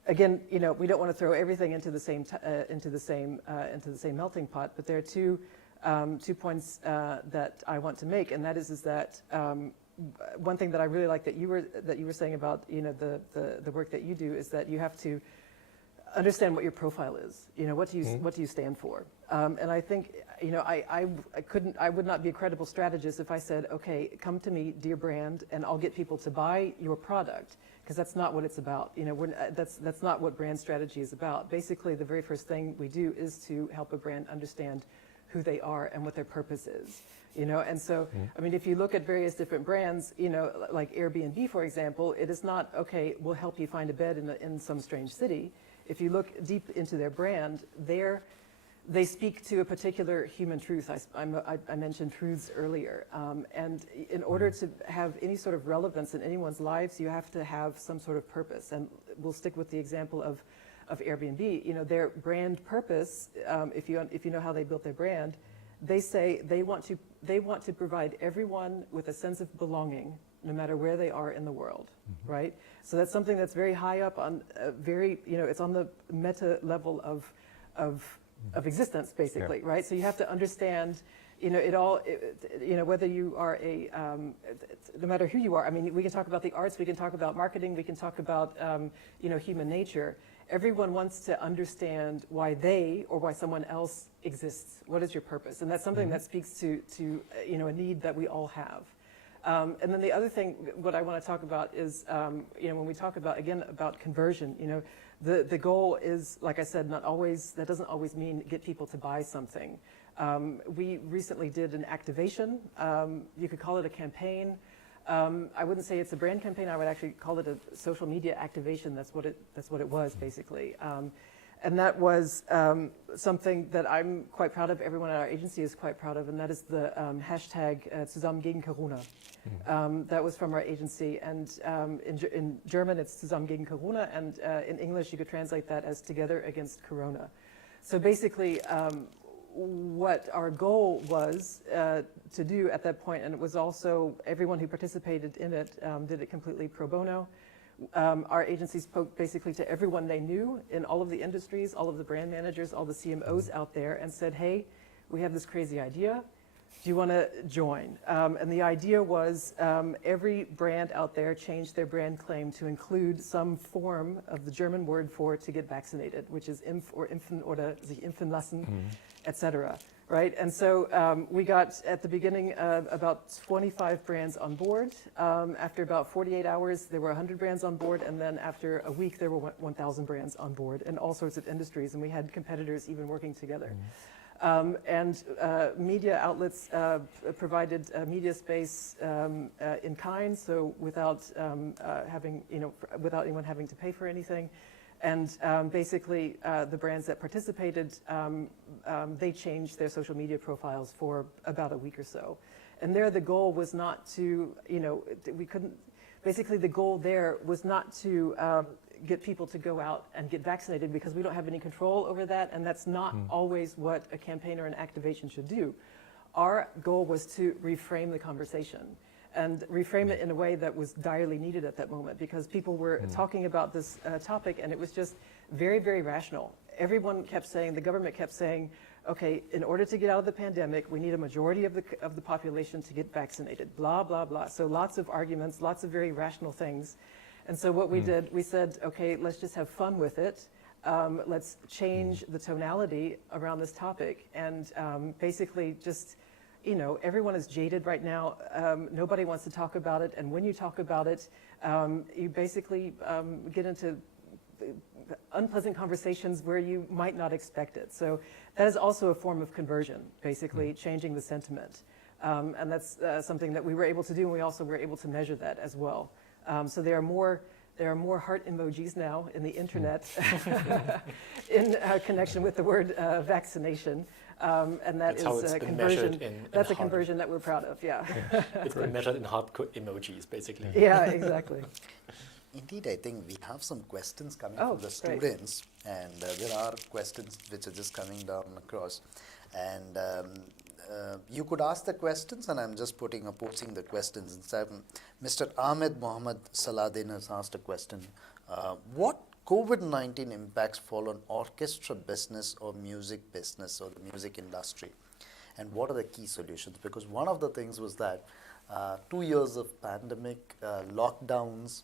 Again, you know, we don't want to throw everything into the same melting pot, but there are two points that I want to make, and that is that one thing that I really like that you were saying about, you know, the work that you do is that you have to understand what your profile is. You know, what do you stand for? And I think, you know, I would not be a credible strategist if I said, okay, come to me, dear brand, and I'll get people to buy your product, because that's not what it's about. You know, that's not what brand strategy is about. Basically, the very first thing we do is to help a brand understand who they are and what their purpose is. You know, and so, I mean, if you look at various different brands, you know, like Airbnb, for example, it is not, okay, we'll help you find a bed in some strange city. If you look deep into their brand, they speak to a particular human truth. I mentioned truths earlier. And in order to have any sort of relevance in anyone's lives, you have to have some sort of purpose. And we'll stick with the example of Airbnb. You know, their brand purpose, if you know how they built their brand, they say they want to provide everyone with a sense of belonging, no matter where they are in the world, right? So that's something that's very high up on, you know, it's on the meta level of existence, basically, right? So you have to understand, you know, you know, whether you are no matter who you are. I mean, we can talk about the arts, we can talk about marketing, we can talk about, you know, human nature. Everyone wants to understand why they or why someone else exists. What is your purpose? And that's something that speaks to you know, a need that we all have. And then the other thing, what I want to talk about is, you know, when we talk about, again, about conversion, you know, the goal is, like I said, not always, that doesn't always mean get people to buy something. We recently did an activation. You could call it a campaign. I wouldn't say it's a brand campaign. I would actually call it a social media activation. That's what it was, basically. And that was something that I'm quite proud of, everyone at our agency is quite proud of, and that is the hashtag Zusammen gegen Corona. That was from our agency, and in German it's Zusammen gegen Corona, and in English you could translate that as Together Against Corona. So basically, what our goal was to do at that point, and it was also everyone who participated in it did it completely pro bono. Our agency spoke basically to everyone they knew in all of the industries, all of the brand managers, all the CMOs out there, and said, hey, we have this crazy idea. Do you want to join? And the idea was every brand out there changed their brand claim to include some form of the German word for to get vaccinated, which is impf or impfen oder sich impfen lassen, etc. Right? And so we got, at the beginning, about 25 brands on board. After about 48 hours, there were 100 brands on board. And then after a week, there were 1,000 brands on board in all sorts of industries. And we had competitors even working together. And media outlets provided media space in kind, so without without anyone having to pay for anything. And basically, the brands that participated, they changed their social media profiles for about a week or so. And there, the goal was not to, you know, we couldn't. Basically, the goal there was not to get people to go out and get vaccinated, because we don't have any control over that, and that's not always what a campaign or an activation should do. Our goal was to reframe the conversation and reframe it in a way that was direly needed at that moment, because people were talking about this topic, and it was just very, very rational. Everyone kept saying, the government kept saying, okay, in order to get out of the pandemic, we need a majority of the population to get vaccinated, blah, blah, blah. So lots of arguments, lots of very rational things. And so what we did, we said, okay, let's just have fun with it. Let's change the tonality around this topic. And basically just, you know, everyone is jaded right now. Nobody wants to talk about it. And when you talk about it, you basically get into unpleasant conversations where you might not expect it. So that is also a form of conversion, basically changing the sentiment. And that's something that we were able to do, and we also were able to measure that as well. So there are more heart emojis now in the internet in connection with the word vaccination, and that That's how is it's a been conversion. measured in That's a heart. conversion that we're proud of. Yeah. It's been measured in hard emojis, basically. Yeah. Exactly. Indeed, I think we have some questions coming Oh, from the great. students, and there are questions which are just coming down across. And you could ask the questions, and I'm just posting the questions. Inside. Mr. Ahmed Mohammed Saladin has asked a question. What COVID-19 impacts fall on orchestra business or music business or the music industry? And what are the key solutions? Because one of the things was that 2 years of pandemic, lockdowns,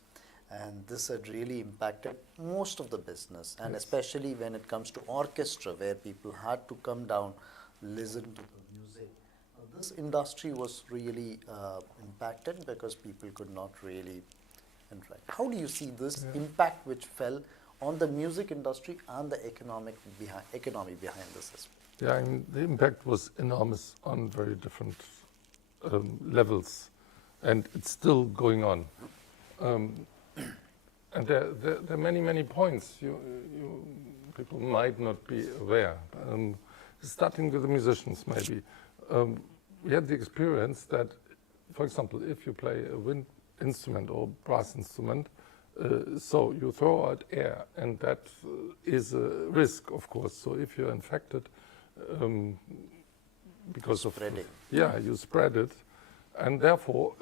and this had really impacted most of the business, and especially when it comes to orchestra, where people had to come down, listen to the music. This industry was really impacted because people could not really interact. How do you see this impact which fell on the music industry and the economy behind this as well? Yeah, I mean, the impact was enormous on very different levels, and it's still going on. And there are many points people might not be aware. Starting with the musicians, maybe. We had the experience that, for example, if you play a wind instrument or brass instrument, so you throw out air, and that is a risk, of course. So if you're infected, because of spreading. Yeah, you spread it, and therefore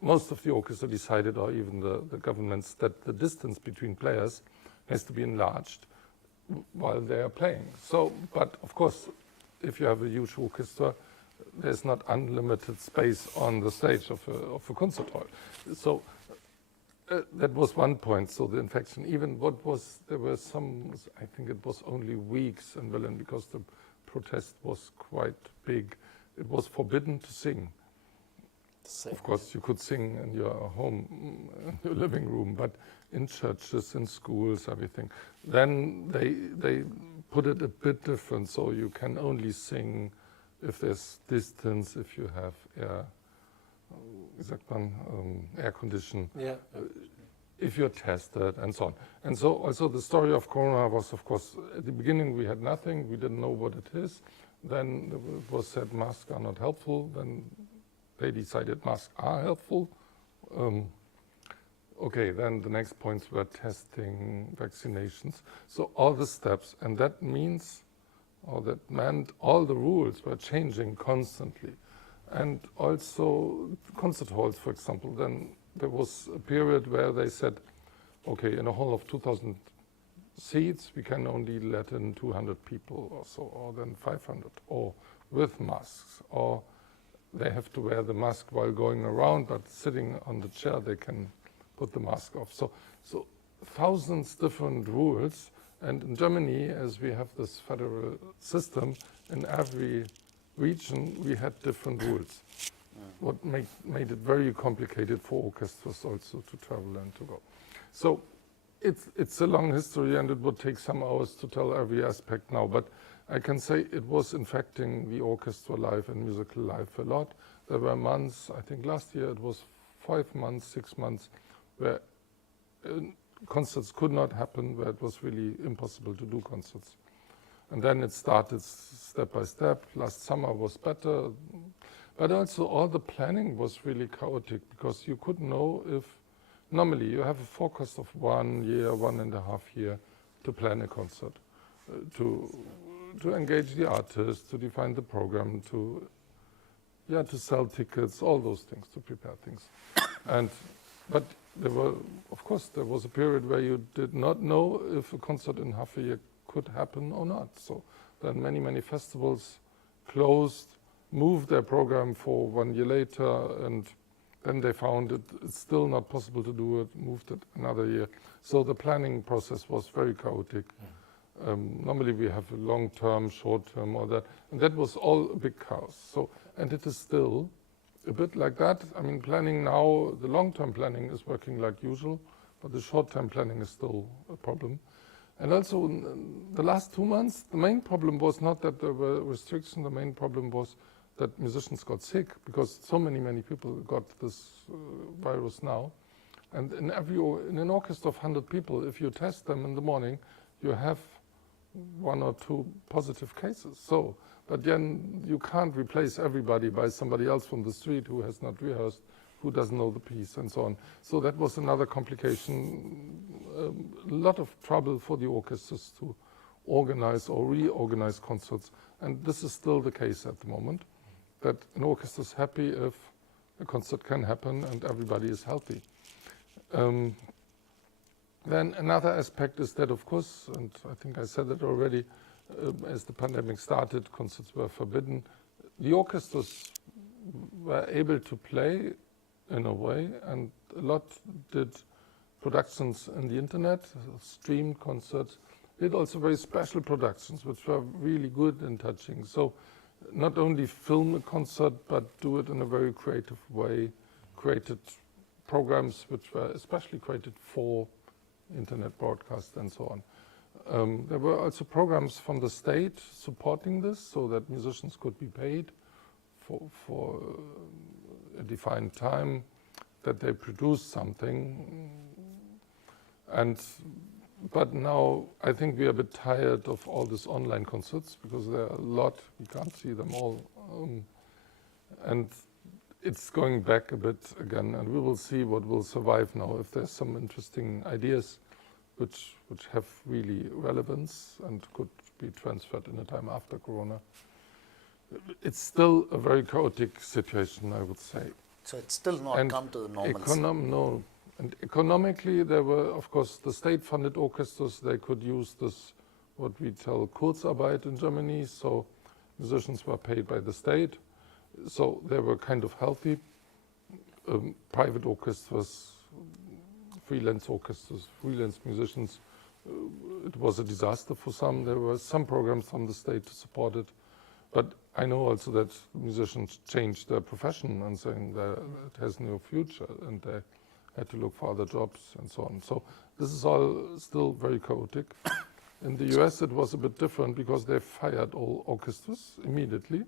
most of the orchestra decided, or even the governments, that the distance between players has to be enlarged while they are playing. So, but of course, if you have a huge orchestra, there's not unlimited space on the stage of a concert hall. So that was one point. So the infection, even there were some, I think it was only weeks in Berlin, because the protest was quite big. It was forbidden to sing. Of course, you could sing in your home, in your living room, but in churches, in schools, everything. Then they put it a bit different, so you can only sing if there's distance, if you have air condition, if you're tested, and so on. And so also the story of Corona was, of course, at the beginning we had nothing, we didn't know what it is. Then it was said masks are not helpful. Then they decided masks are helpful. Okay, then the next points were testing, vaccinations. So all the steps, and that means, or that meant all the rules were changing constantly. And also concert halls, for example, then there was a period where they said, okay, in a hall of 2,000 seats, we can only let in 200 people or so, or then 500, or with masks, or they have to wear the mask while going around, but sitting on the chair, they can put the mask off. So thousands different rules. And in Germany, as we have this federal system, in every region, we had different rules. What made it very complicated for orchestras also to travel and to go. So it's a long history, and it would take some hours to tell every aspect now, but I can say it was infecting the orchestra life and musical life a lot. There were months, I think last year it was 5 months, 6 months, where concerts could not happen, where it was really impossible to do concerts. And then it started step by step. Last summer was better, but also all the planning was really chaotic, because you couldn't know if, normally you have a forecast of 1 year, 1.5 years to plan a concert, to engage the artist, to define the program, to sell tickets, all those things, to prepare things. But there was a period where you did not know if a concert in half a year could happen or not. So then many festivals closed, moved their program for 1 year later, and then they found it's still not possible to do it, moved it another year. So the planning process was very chaotic. Normally we have a long-term, short-term, or that, and that was all a big chaos. So, and it is still a bit like that. I mean, planning now, the long-term planning is working like usual, but the short-term planning is still a problem. And also, in the last 2 months, the main problem was not that there were restrictions, the main problem was that musicians got sick because so many people got this virus now. And in an orchestra of 100 people, if you test them in the morning, you have 1 or 2 positive cases. So, but then you can't replace everybody by somebody else from the street who has not rehearsed, who doesn't know the piece, and so on. So that was another complication, a lot of trouble for the orchestras to organize or reorganize concerts. And this is still the case at the moment, that an orchestra is happy if a concert can happen and everybody is healthy. Then another aspect is that, of course, and I think I said it already, as the pandemic started, concerts were forbidden. The orchestras were able to play in a way, and a lot did productions in the internet, streamed concerts, did also very special productions, which were really good and touching. So not only film a concert, but do it in a very creative way, created programs which were especially created for internet broadcast and so on. There were also programs from the state supporting this so that musicians could be paid for a defined time, that they produced something. But now I think we are a bit tired of all these online concerts because there are a lot, we can't see them all. And it's going back a bit again, and we will see what will survive now, if there's some interesting ideas which have really relevance and could be transferred in a time after Corona. It's still a very chaotic situation, I would say. So it's still not come to the normalcy. No. And economically, there were, of course, the state-funded orchestras, they could use this, what we tell Kurzarbeit in Germany, so musicians were paid by the state. So they were kind of healthy. Private orchestras, freelance musicians, it was a disaster for some. There were some programs from the state to support it. But I know also that musicians changed their profession and saying that it has no future and they had to look for other jobs and so on. So this is all still very chaotic. In the US it was a bit different because they fired all orchestras immediately.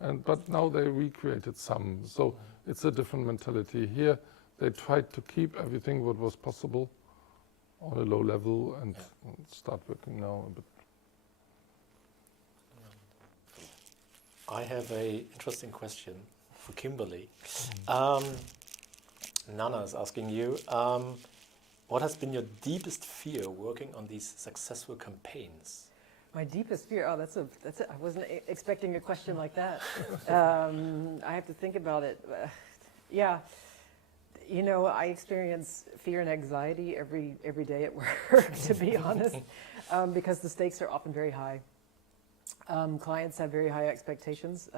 But now they recreated some. So it's a different mentality. Here they tried to keep everything what was possible on a low level and start working now a bit. I have an interesting question for Kimberly. Nana is asking you, what has been your deepest fear working on these successful campaigns? My deepest fear, I wasn't expecting a question like that. I have to think about it. Yeah, you know, I experience fear and anxiety every day at work, to be honest, because the stakes are often very high. Clients have very high expectations.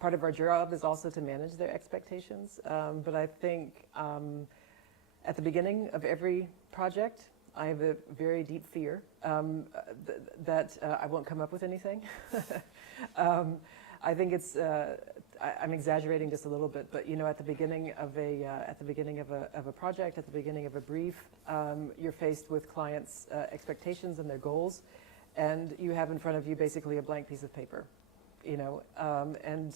Part of our job is also to manage their expectations, but I think at the beginning of every project, I have a very deep fear that I won't come up with anything. I think it's I'm exaggerating just a little bit, but you know, at the beginning of a project, at the beginning of a brief, you're faced with clients' expectations and their goals, and you have in front of you basically a blank piece of paper, you know, and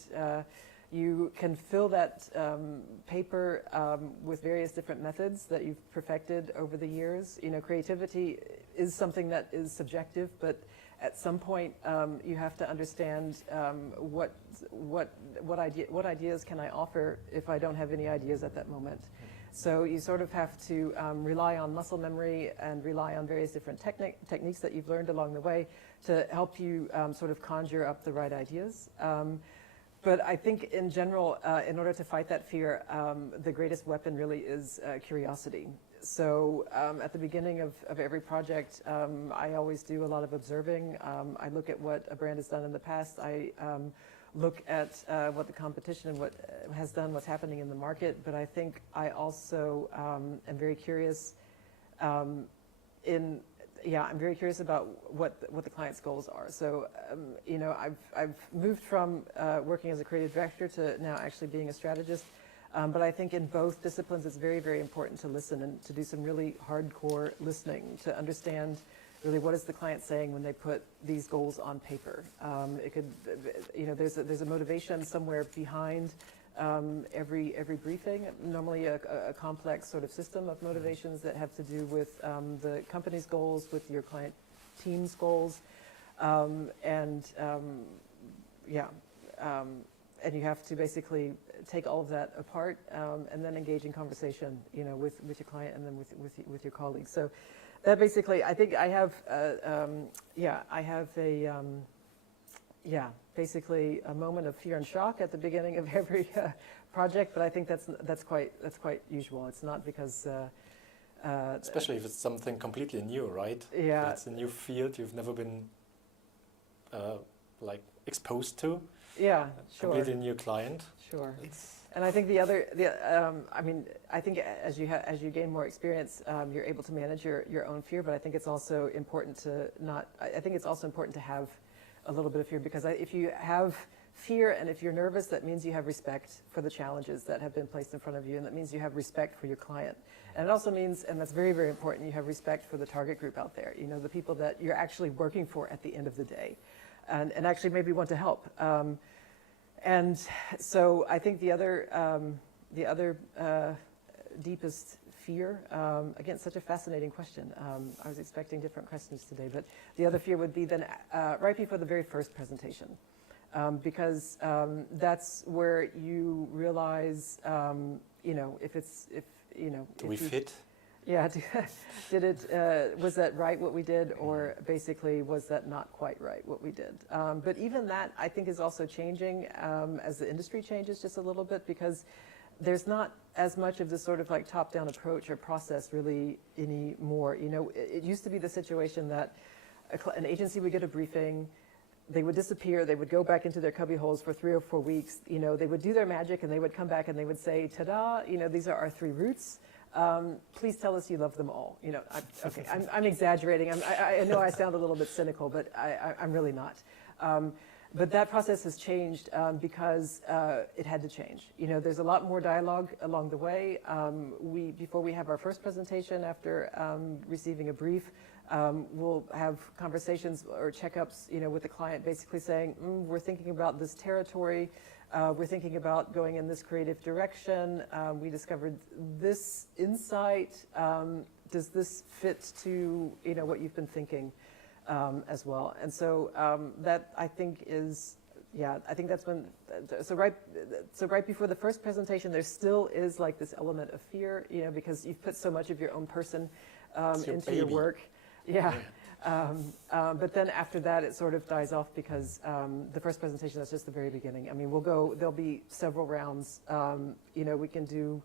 you can fill that paper with various different methods that you've perfected over the years. You know, creativity is something that is subjective, but at some point you have to understand what ideas can I offer if I don't have any ideas at that moment. So you sort of have to rely on muscle memory and rely on various different techniques that you've learned along the way to help you sort of conjure up the right ideas. But I think in general, in order to fight that fear, the greatest weapon really is curiosity. So at the beginning of every project, I always do a lot of observing. I look at what a brand has done in the past. I look at what the competition and what has done, what's happening in the market. But I think I also am very curious I'm very curious about what the client's goals are. So, you know, I've moved from working as a creative director to now actually being a strategist. But I think in both disciplines, it's very, very important to listen and to do some really hardcore listening to understand really what is the client saying when they put these goals on paper. It could, there's a motivation somewhere behind every briefing, normally a complex sort of system of motivations that have to do with the company's goals, with your client team's goals, and you have to basically take all of that apart and then engage in conversation, with your client and then with your colleagues. So that basically, I think I have, basically a moment of fear and shock at the beginning of every project, but I think that's quite usual. It's not because. Especially if it's something completely new, right? Yeah. It's a new field you've never been exposed to. Yeah, sure. Completely new client. Sure. And I think I think as you gain more experience, you're able to manage your own fear. But I think it's also important to have a little bit of fear, because if you have fear and if you're nervous, that means you have respect for the challenges that have been placed in front of you, and that means you have respect for your client. And it also means, and that's very, very important, you have respect for the target group out there. The people that you're actually working for at the end of the day, and actually maybe want to help. And so I think the other deepest fear, again, such a fascinating question. I was expecting different questions today, but the other fear would be then right before the very first presentation, because that's where you realize, Do we fit? Yeah, was that right what we did, or basically was that not quite right what we did? But even that, I think, is also changing as the industry changes just a little bit, because there's not as much of this sort of like top-down approach or process really anymore. It used to be the situation that an agency would get a briefing, they would disappear, they would go back into their cubby holes for 3 or 4 weeks, they would do their magic and they would come back and they would say, ta-da, these are our 3 routes. Please tell us you love them all. I'm exaggerating. I know I sound a little bit cynical, but I'm really not. But that process has changed because it had to change. There's a lot more dialogue along the way. Before we have our first presentation, after receiving a brief, we'll have conversations or checkups, with the client, basically saying, we're thinking about this territory. We're thinking about going in this creative direction. We discovered this insight. Does this fit to what you've been thinking as well? And so that, I think, is, I think that's when. So right before the first presentation, there still is like this element of fear, because you've put so much of your own person into your work. Yeah. But then after that, it sort of dies off, because the first presentation, that's just the very beginning. I mean, there'll be several rounds. We can do,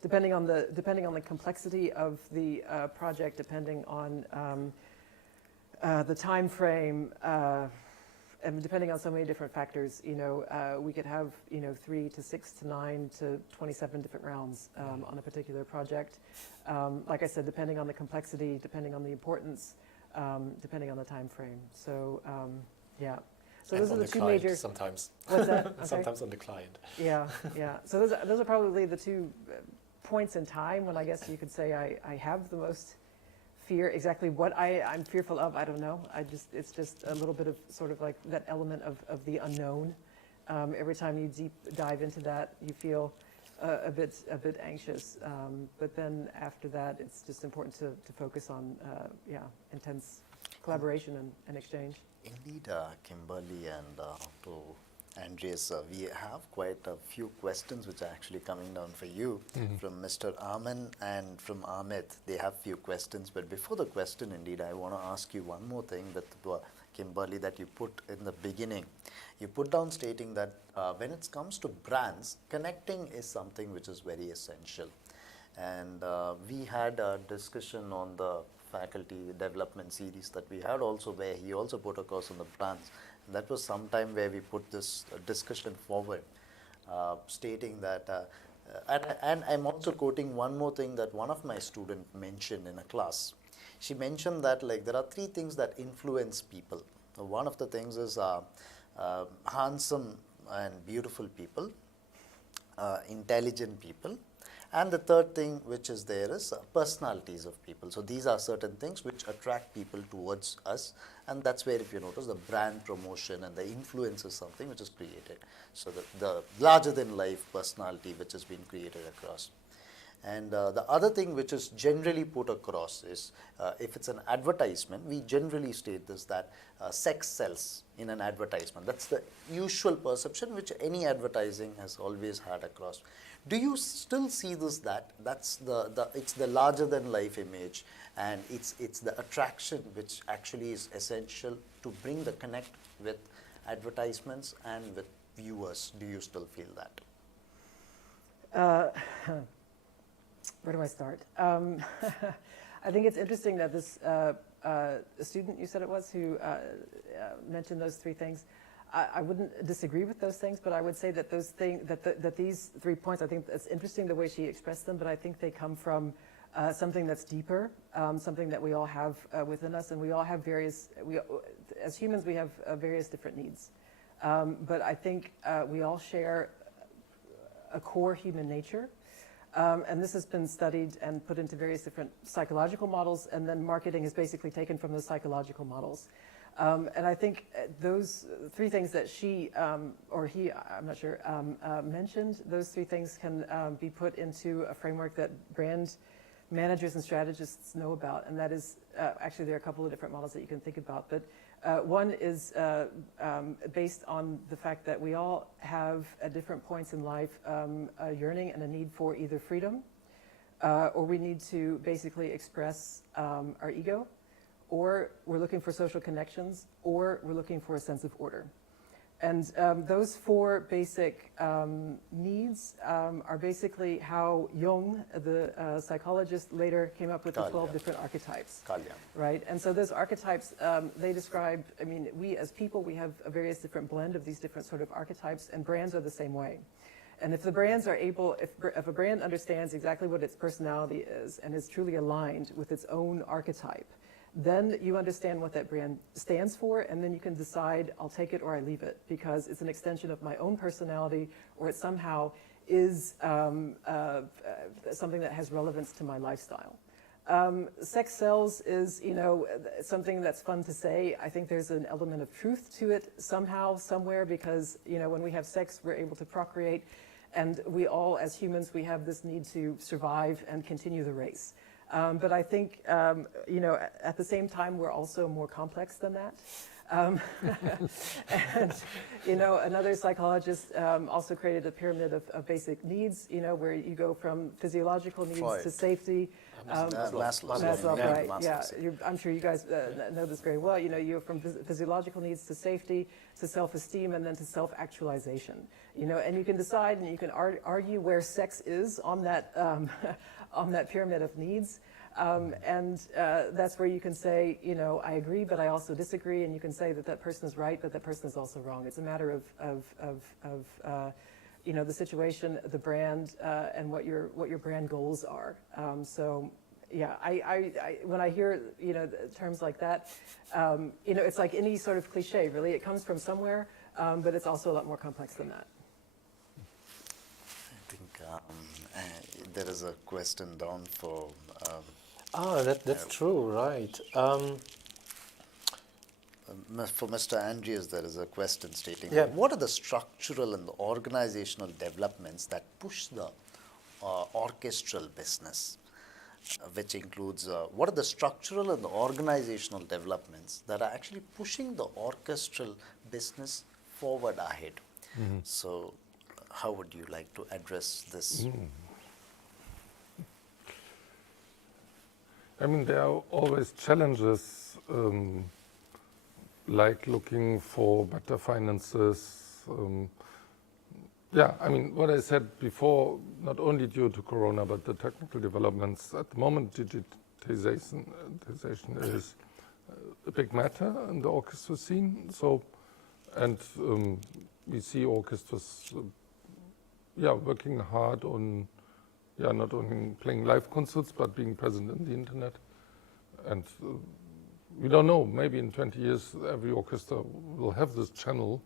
depending on the complexity of the project, depending on the time frame, and depending on so many different factors, we could have 3 to 6 to 9 to 27 different rounds on a particular project. Like I said, depending on the complexity, depending on the importance, depending on the time frame. So So those are the 2 major. Sometimes. What's that? Okay. Sometimes on the client. Yeah. So those are probably the 2 points in time when I guess you could say I have the most fear. Exactly what I'm fearful of, I don't know. It's just a little bit of sort of like that element of the unknown. Every time you deep dive into that, you feel a bit anxious. But then after that, it's just important to focus on intense collaboration and exchange. Indeed, Kimberly and to Andreas, we have quite a few questions which are actually coming down for you from Mr. Aman and from Amit. They have few questions, but before the question, indeed, I want to ask you one more thing that Kimberly, that you put in the beginning. You put down stating that when it comes to brands, connecting is something which is very essential. And we had a discussion on the faculty development series that we had also, where he also put across on the brands. And that was some time where we put this discussion forward, stating that, and I'm also quoting one more thing that one of my students mentioned in a class. She mentioned that there are 3 things that influence people. One of the things is handsome and beautiful people, intelligent people, And the third thing which is there is personalities of people. So these are certain things which attract people towards us, and that's where, if you notice, the brand promotion and the influence is something which is created. So the larger than life personality which has been created across. And the other thing which is generally put across is, if it's an advertisement, we generally state this, that sex sells in an advertisement. That's the usual perception which any advertising has always had across. Do you still see this, that's it's the larger than life image, and it's the attraction which actually is essential to bring the connect with advertisements and with viewers? Do you still feel that? Where do I start? I think it's interesting that this student, you said it was, who mentioned those three things. I wouldn't disagree with those things, but I would say that those that these 3 points, I think it's interesting the way she expressed them, but I think they come from something that's deeper, something that we all have within us, and we all have as humans, we have various different needs. But I think we all share a core human nature. And this has been studied and put into various different psychological models, and then marketing is basically taken from those psychological models. And I think those three things that she, or he, I'm not sure, mentioned, those three things can be put into a framework that brand managers and strategists know about, and that is, actually there are a couple of different models that you can think about, but one is based on the fact that we all have at different points in life a yearning and a need for either freedom, or we need to basically express our ego, or we're looking for social connections, or we're looking for a sense of order. And those four basic needs are basically how Jung, the psychologist, later came up with the 12 different archetypes. Right? And so those archetypes, they describe, I mean, we as people, we have a various different blend of these different sort of archetypes, and brands are the same way. And if the brands are able, if a brand understands exactly what its personality is and is truly aligned with its own archetype, then you understand what that brand stands for, and then you can decide, I'll take it or I leave it, because it's an extension of my own personality, or it somehow is something that has relevance to my lifestyle. Sex sells is, you know, something that's fun to say. I think there's an element of truth to it somehow, somewhere, because, you know, when we have sex, we're able to procreate, and we all, as humans, we have this need to survive and continue the race. But I think, you know, at the same time, we're also more complex than that. And, you know, another psychologist also created a pyramid of basic needs, you know, where you go from physiological needs to safety. Maslow, right, yeah. I'm sure you guys know this very well. You know, you're from physiological needs to safety, to self-esteem, and then to self-actualization. You know, and you can decide and you can argue where sex is on that, on that pyramid of needs. And that's where you can say, you know, I agree, but I also disagree, and you can say that that person is right, but that person is also wrong. It's a matter of you know, the situation, the brand, and what your brand goals are. So, yeah, when I hear, you know, terms like that, you know, it's like any sort of cliche, really. It comes from somewhere, but it's also a lot more complex than that. I think there is a question down for... that's true, right. For Mr. Andreas, there is a question stating, yeah. What are the structural and the organizational developments that push the orchestral business, which includes, what are the structural and the organizational developments that are actually pushing the orchestral business forward ahead? Mm-hmm. So, how would you like to address this? I mean, there are always challenges, like looking for better finances. Yeah, I mean, what I said before, not only due to Corona, but the technical developments. At the moment, digitization is a big matter in the orchestra scene. So, and we see orchestras, working hard on, not only playing live concerts, but being present in the internet. And we don't know, maybe in 20 years, every orchestra will have this channel.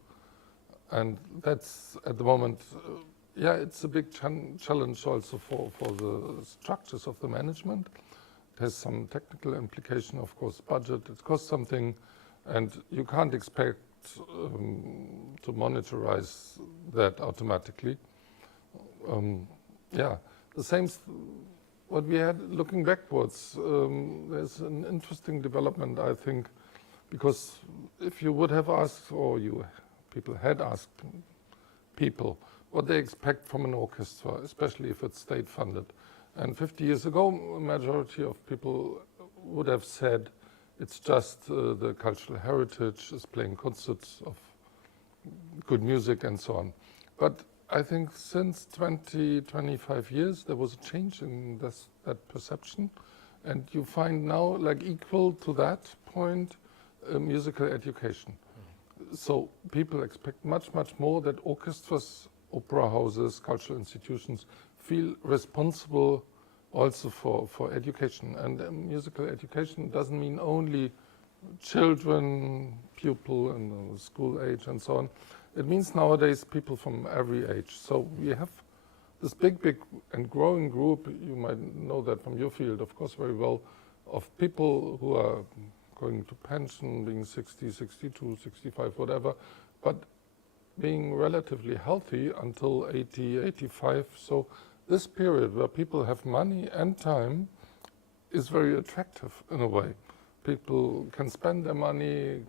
And that's, at the moment, yeah, it's a big challenge also for the structures of the management. It has some technical implication, of course, budget, it costs something, and you can't expect to monitorize that automatically. Yeah, the same what we had looking backwards. There's an interesting development, I think, because if you would have asked, or people had asked people what they expect from an orchestra, especially if it's state funded. And 50 years ago, a majority of people would have said it's just the cultural heritage, is playing concerts of good music and so on. But I think since 25 years, there was a change in that perception. And you find now, like equal to that point, musical education. So people expect much, much more that orchestras, opera houses, cultural institutions feel responsible also for education. And musical education doesn't mean only children, pupil and school age and so on. It means nowadays people from every age. So we have this big and growing group, you might know that from your field, of course, very well, of people who are going to pension, being 60, 62, 65, whatever, but being relatively healthy until 80, 85. So this period where people have money and time is very attractive in a way. People can spend their money,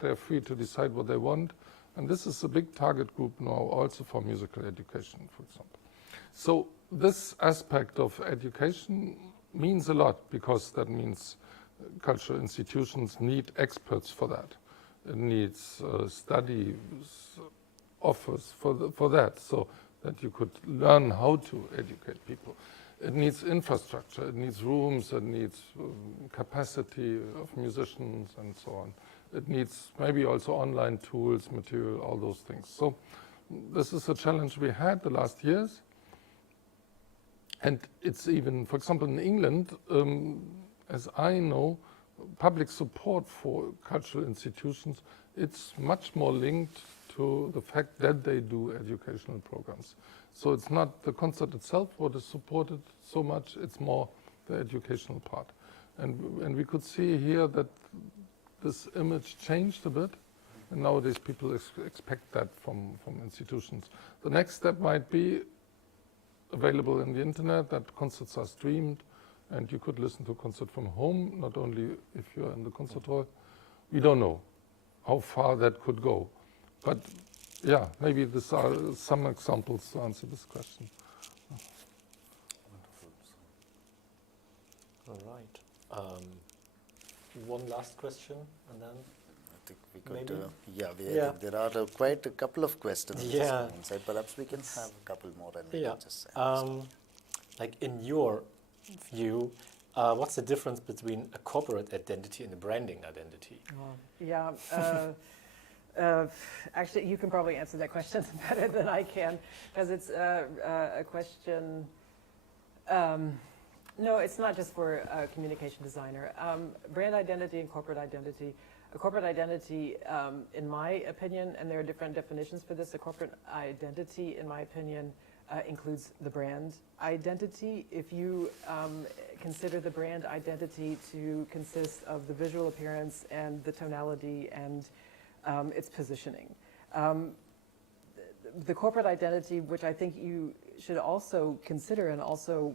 they're free to decide what they want. And this is a big target group now also for musical education, for example. So this aspect of education means a lot, because that means cultural institutions need experts for that. It needs study offers for that, so that you could learn how to educate people. It needs infrastructure, it needs rooms, it needs capacity of musicians and so on. It needs maybe also online tools, material, all those things. So this is a challenge we had the last years. And it's even, for example, in England, as I know, public support for cultural institutions, it's much more linked to the fact that they do educational programs. So it's not the concert itself what is supported so much, it's more the educational part. And we could see here that this image changed a bit, and nowadays people expect that from institutions. The next step might be available in the internet, that concerts are streamed, and you could listen to a concert from home, not only if you're in the concert hall. We don't know how far that could go. But yeah, maybe these are some examples to answer this question. All right. One last question, and then I think we could, maybe? there are quite a couple of questions Yeah. on one side. Perhaps we can have a couple more and we Yeah. can just say. Like in your view, what's the difference between a corporate identity and a branding identity? Actually, you can probably answer that question better than I can, because it's a question. No, it's not just for a communication designer. Brand identity and corporate identity. A corporate identity, in my opinion, and there are different definitions for this, a corporate identity, in my opinion, includes the brand identity. If you consider the brand identity to consist of the visual appearance and the tonality and its positioning. The corporate identity, which I think you should also consider and also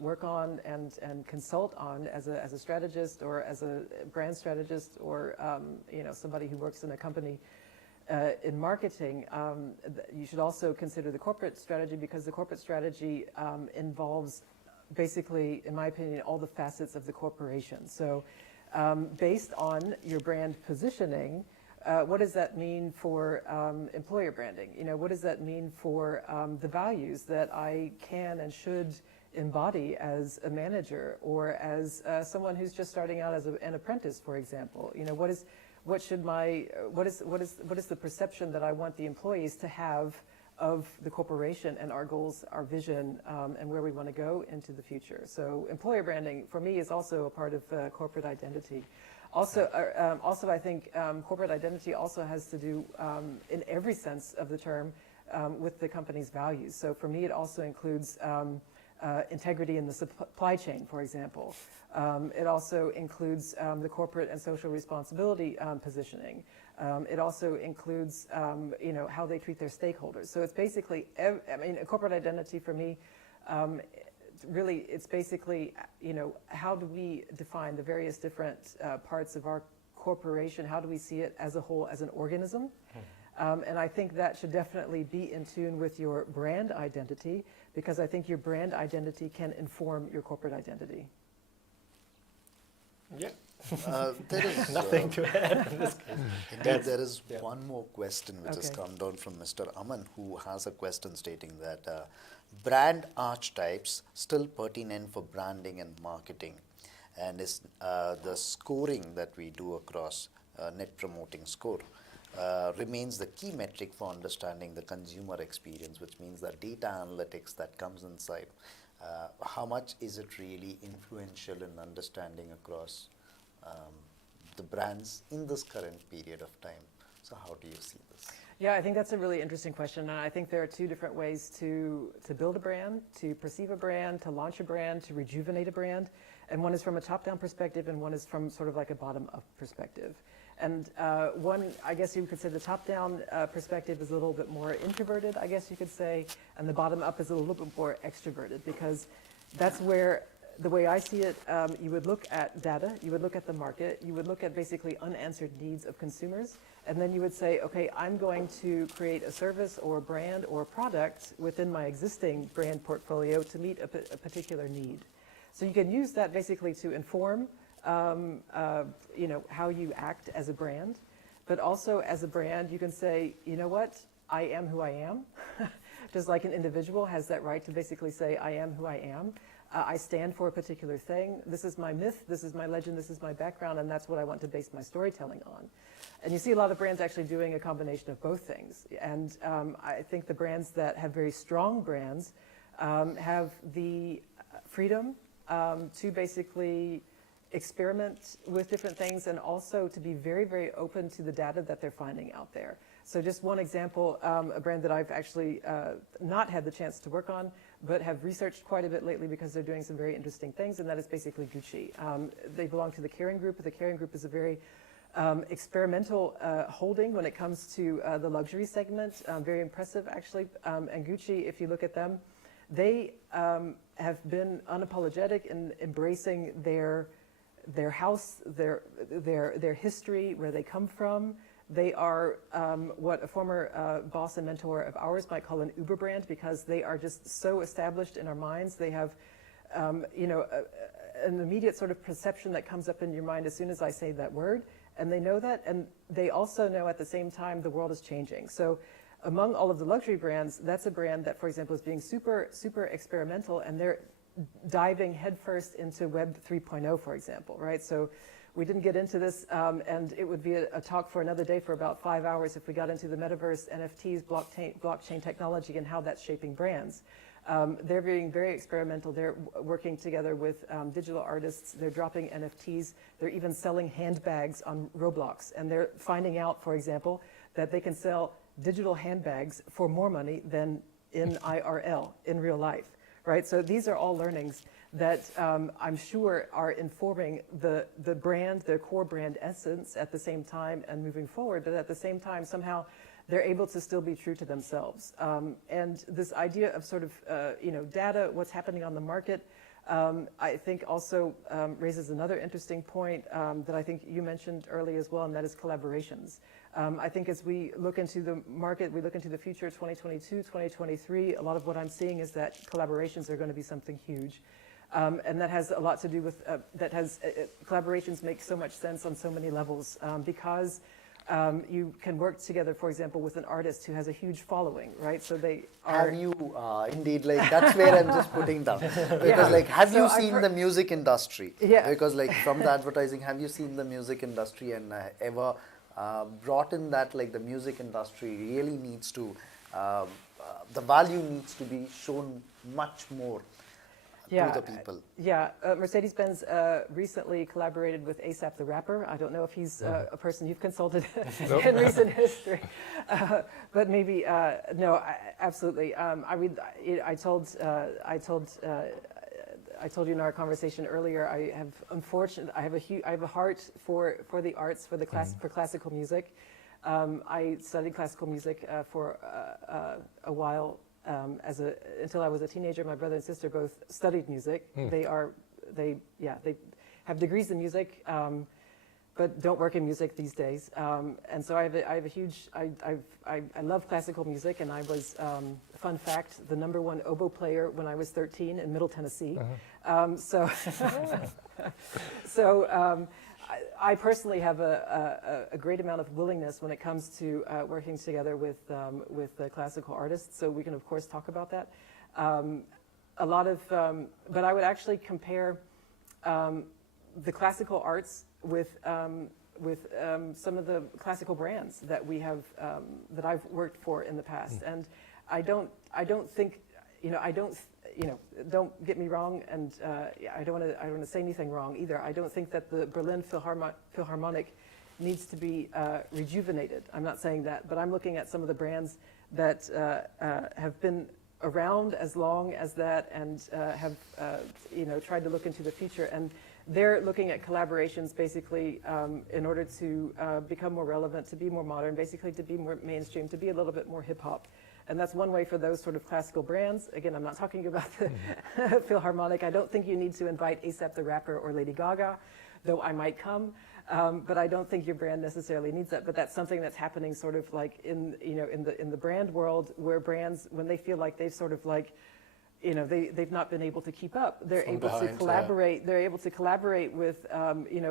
work on and consult on as a strategist or as a brand strategist or somebody who works in a company in marketing, you should also consider the corporate strategy, because the corporate strategy involves basically, in my opinion, all the facets of the corporation. So based on your brand positioning, what does that mean for employer branding? What does that mean for the values that I can and should embody as a manager or as someone who's just starting out as an apprentice, for example? What is the perception that I want the employees to have of the corporation and our goals, our vision, and where we want to go into the future? So employer branding, for me, is also a part of corporate identity. Also, I think corporate identity also has to do, in every sense of the term, with the company's values. So for me, it also includes integrity in the supply chain, for example. It also includes the corporate and social responsibility positioning. It also includes, how they treat their stakeholders. So it's basically, a corporate identity for me, really, it's basically, how do we define the various different parts of our corporation? How do we see it as a whole, as an organism? And I think that should definitely be in tune with your brand identity, because I think your brand identity can inform your corporate identity. Yeah. There is Nothing to add in this case. Indeed, there is Yeah. one more question which has Okay. come down from Mr. Aman, who has a question stating that brand archetypes still pertinent for branding and marketing, and is the scoring that we do across net promoting score remains the key metric for understanding the consumer experience, which means that data analytics that comes inside. How much is it really influential in understanding across the brands in this current period of time? So how do you see this? Yeah, I think that's a really interesting question, and I think there are two different ways to build a brand, to perceive a brand, to launch a brand, to rejuvenate a brand, and one is from a top-down perspective, and one is from sort of like a bottom-up perspective. And one, I guess you could say the top-down perspective is a little bit more introverted, I guess you could say, and the bottom-up is a little bit more extroverted, because that's where, the way I see it, you would look at data, you would look at the market, you would look at basically unanswered needs of consumers, and then you would say, okay, I'm going to create a service or a brand or a product within my existing brand portfolio to meet a particular need. So you can use that basically to inform how you act as a brand, but also as a brand, you can say, you know what, I am who I am. Just like an individual has that right to basically say, I am who I am. I stand for a particular thing. This is my myth, this is my legend, this is my background, and that's what I want to base my storytelling on. And you see a lot of brands actually doing a combination of both things. And I think the brands that have very strong brands have the freedom to basically experiment with different things, and also to be very, very open to the data that they're finding out there. So just one example, a brand that I've actually not had the chance to work on, but have researched quite a bit lately because they're doing some very interesting things, and that is basically Gucci. They belong to the Kering Group. The Kering Group is a very experimental holding when it comes to the luxury segment, very impressive actually. And Gucci, if you look at them, they have been unapologetic in embracing their house, their history, where they come from. They are what a former boss and mentor of ours might call an Uber brand, because they are just so established in our minds. They have, an immediate sort of perception that comes up in your mind as soon as I say that word, and they know that, and they also know at the same time the world is changing. So among all of the luxury brands, that's a brand that, for example, is being super, super experimental, and they're diving headfirst into Web 3.0, for example, right? So we didn't get into this, and it would be a talk for another day for about 5 hours if we got into the metaverse, NFTs, blockchain technology, and how that's shaping brands. They're being very experimental. They're working together with digital artists. They're dropping NFTs. They're even selling handbags on Roblox. And they're finding out, for example, that they can sell digital handbags for more money than in IRL, in real life, right? So these are all learnings that I'm sure are informing the brand, their core brand essence at the same time and moving forward, but at the same time somehow they're able to still be true to themselves. And this idea of sort of, data, what's happening on the market, I think also raises another interesting point that I think you mentioned early as well, and that is collaborations. I think as we look into the market, we look into the future, 2022, 2023, a lot of what I'm seeing is that collaborations are going to be something huge. And that has a lot to do with, collaborations make so much sense on so many levels, because you can work together, for example, with an artist who has a huge following, right? So they are... Have you, indeed, like, that's where I'm just putting down. Because, like, have you seen the music industry? Yeah. Because, like, from the advertising, have you seen the music industry and ever brought in that, like, the music industry really needs to, the value needs to be shown much more. Yeah, to the people? Yeah, Mercedes-Benz recently collaborated with A$AP the rapper. I don't know if he's a person you've consulted in recent history, but maybe no. Absolutely. I told you in our conversation earlier. I have a heart for the arts, for the for classical music. I studied classical music for a while. Until I was a teenager, my brother and sister both studied music. They have degrees in music, but don't work in music these days. And so I love classical music, and I was, fun fact, the #1 oboe player when I was 13 in Middle Tennessee. I personally have a great amount of willingness when it comes to working together with the classical artists. So we can, of course, talk about that. But I would actually compare the classical arts with some of the classical brands that we have that I've worked for in the past. And I don't think, don't get me wrong, and I don't want to say anything wrong either. I don't think that the Berlin Philharmonic needs to be rejuvenated. I'm not saying that, but I'm looking at some of the brands that have been around as long as that and have tried to look into the future. And they're looking at collaborations basically in order to become more relevant, to be more modern, basically to be more mainstream, to be a little bit more hip hop. And that's one way for those sort of classical brands. Again, I'm not talking about the Philharmonic. I don't think you need to invite A$AP the rapper or Lady Gaga, though I might come. But I don't think your brand necessarily needs that. But that's something that's happening sort of like in the brand world, where brands, when they feel like they've sort of like, they've not been able to keep up, they're able to collaborate. They're able to collaborate with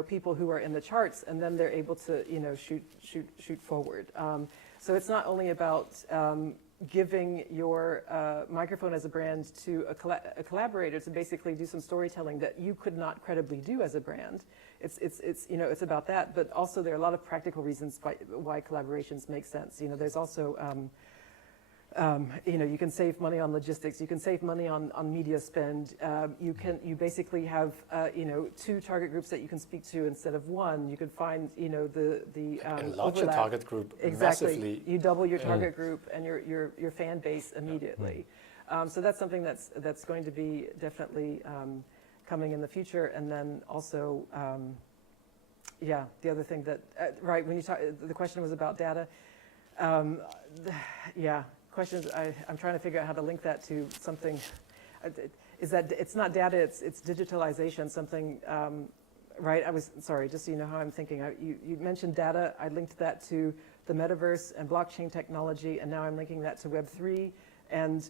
people who are in the charts, and then they're able to shoot forward. So it's not only about giving your microphone as a brand to a collaborator to basically do some storytelling that you could not credibly do as a brand. It's about that, but also there are a lot of practical reasons why collaborations make sense. There's also you can save money on logistics. You can save money on media spend. You basically have 2 target groups that you can speak to instead of 1. You could find the enlarge your target group exactly. Massively. You double your target group and your fan base immediately. So that's something that's going to be definitely coming in the future. And then also, the other thing that right when you talk, the question was about data. Questions. I'm trying to figure out how to link that to something. Is that it's not data? It's digitalization. Something, right? I was sorry. Just so you know how I'm thinking. You mentioned data. I linked that to the metaverse and blockchain technology, and now I'm linking that to Web3 and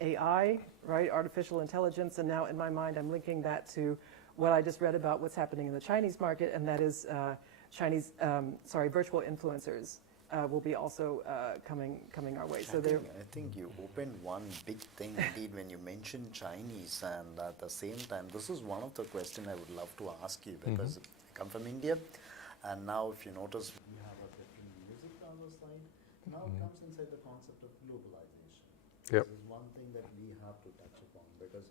AI, right? Artificial intelligence. And now in my mind, I'm linking that to what I just read about what's happening in the Chinese market, and that is virtual influencers. Will be also coming our way. So I think you opened one big thing indeed when you mentioned Chinese, and at the same time, this is one of the questions I would love to ask you, because I come from India, and now if you notice, we have a different music on our side. Now it comes inside the concept of globalization. Yep. This is one thing that we have to touch upon, because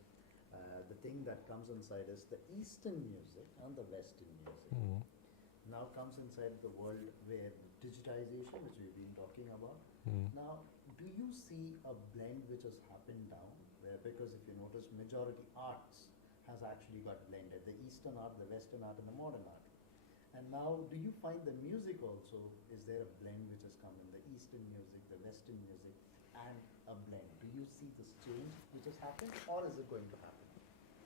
the thing that comes inside is the Eastern music and the Western music. Now comes inside the world where digitization, which we've been talking about. Now, do you see a blend which has happened down where, because if you notice, majority arts has actually got blended, the Eastern art, the Western art, and the modern art. And now, do you find the music also, is there a blend which has come in the Eastern music, the Western music, and a blend? Do you see this change which has happened, or is it going to happen?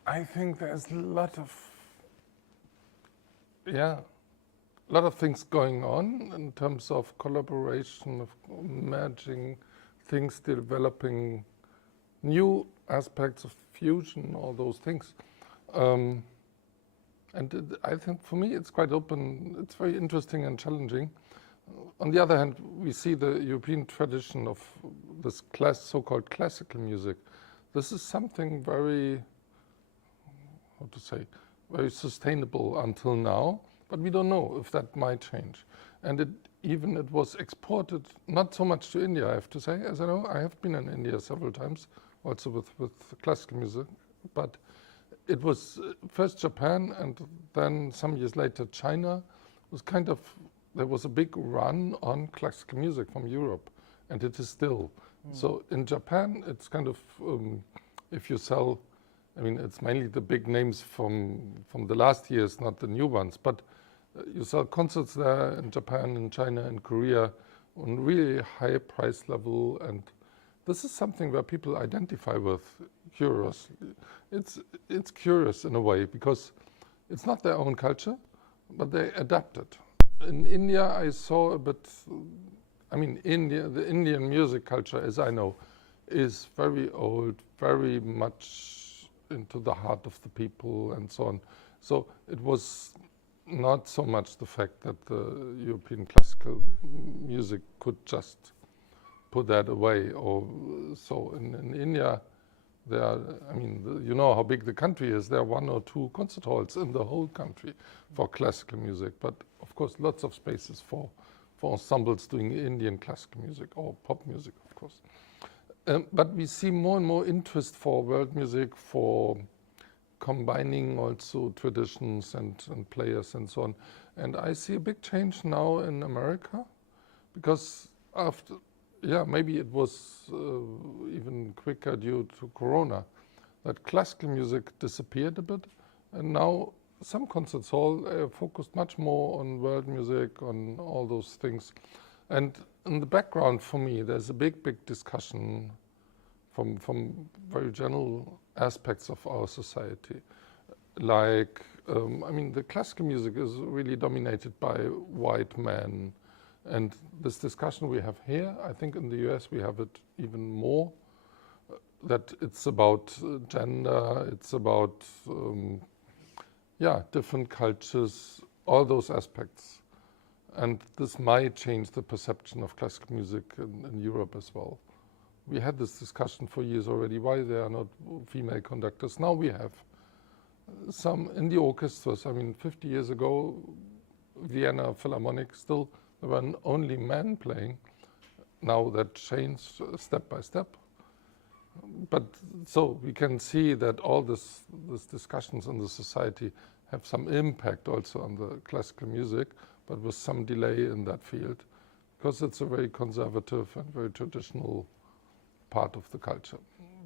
I think there's a lot of things going on in terms of collaboration, of merging things, developing new aspects of fusion, all those things. And I think for me it's quite open, it's very interesting and challenging. On the other hand, we see the European tradition of this so-called classical music. This is something very, very sustainable until now. But we don't know if that might change. And it even it was exported, not so much to India, I have to say. As I know, I have been in India several times, also with classical music, but it was first Japan and then some years later China. Was kind of, there was a big run on classical music from Europe, and it is still. So in Japan, it's kind of, if you sell, I mean, it's mainly the big names from the last years, not the new ones, but you sell concerts there in Japan, in China, in Korea, on really high price level, and this is something where people identify with, curious. It's curious in a way, because it's not their own culture, but they adapt it. In India, I saw a bit, I mean, the Indian music culture, as I know, is very old, very much into the heart of the people and so on. So it was not so much the fact that the European classical music could just put that away. Or so in India, there are, I mean, you know how big the country is. There are 1 or 2 concert halls in the whole country for classical music, but of course lots of spaces for ensembles doing Indian classical music or pop music, of course. But we see more and more interest for world music, for combining also traditions and players and so on. And I see a big change now in America, because after, yeah, maybe it was even quicker due to Corona, that classical music disappeared a bit, and now some concert halls focused much more on world music, on all those things. And in the background for me, there's a big discussion from very general aspects of our society. Like, I mean, the classical music is really dominated by white men. And this discussion we have here, I think in the US we have it even more, that it's about gender, it's about, yeah, different cultures, all those aspects. And this might change the perception of classical music in Europe as well. We had this discussion for years already, why there are not female conductors. Now we have some in the orchestras. I mean, 50 years ago, Vienna Philharmonic, still there were only men playing. Now that changed step by step. But so we can see that all these discussions in the society have some impact also on the classical music, but with some delay in that field, because it's a very conservative and very traditional part of the culture.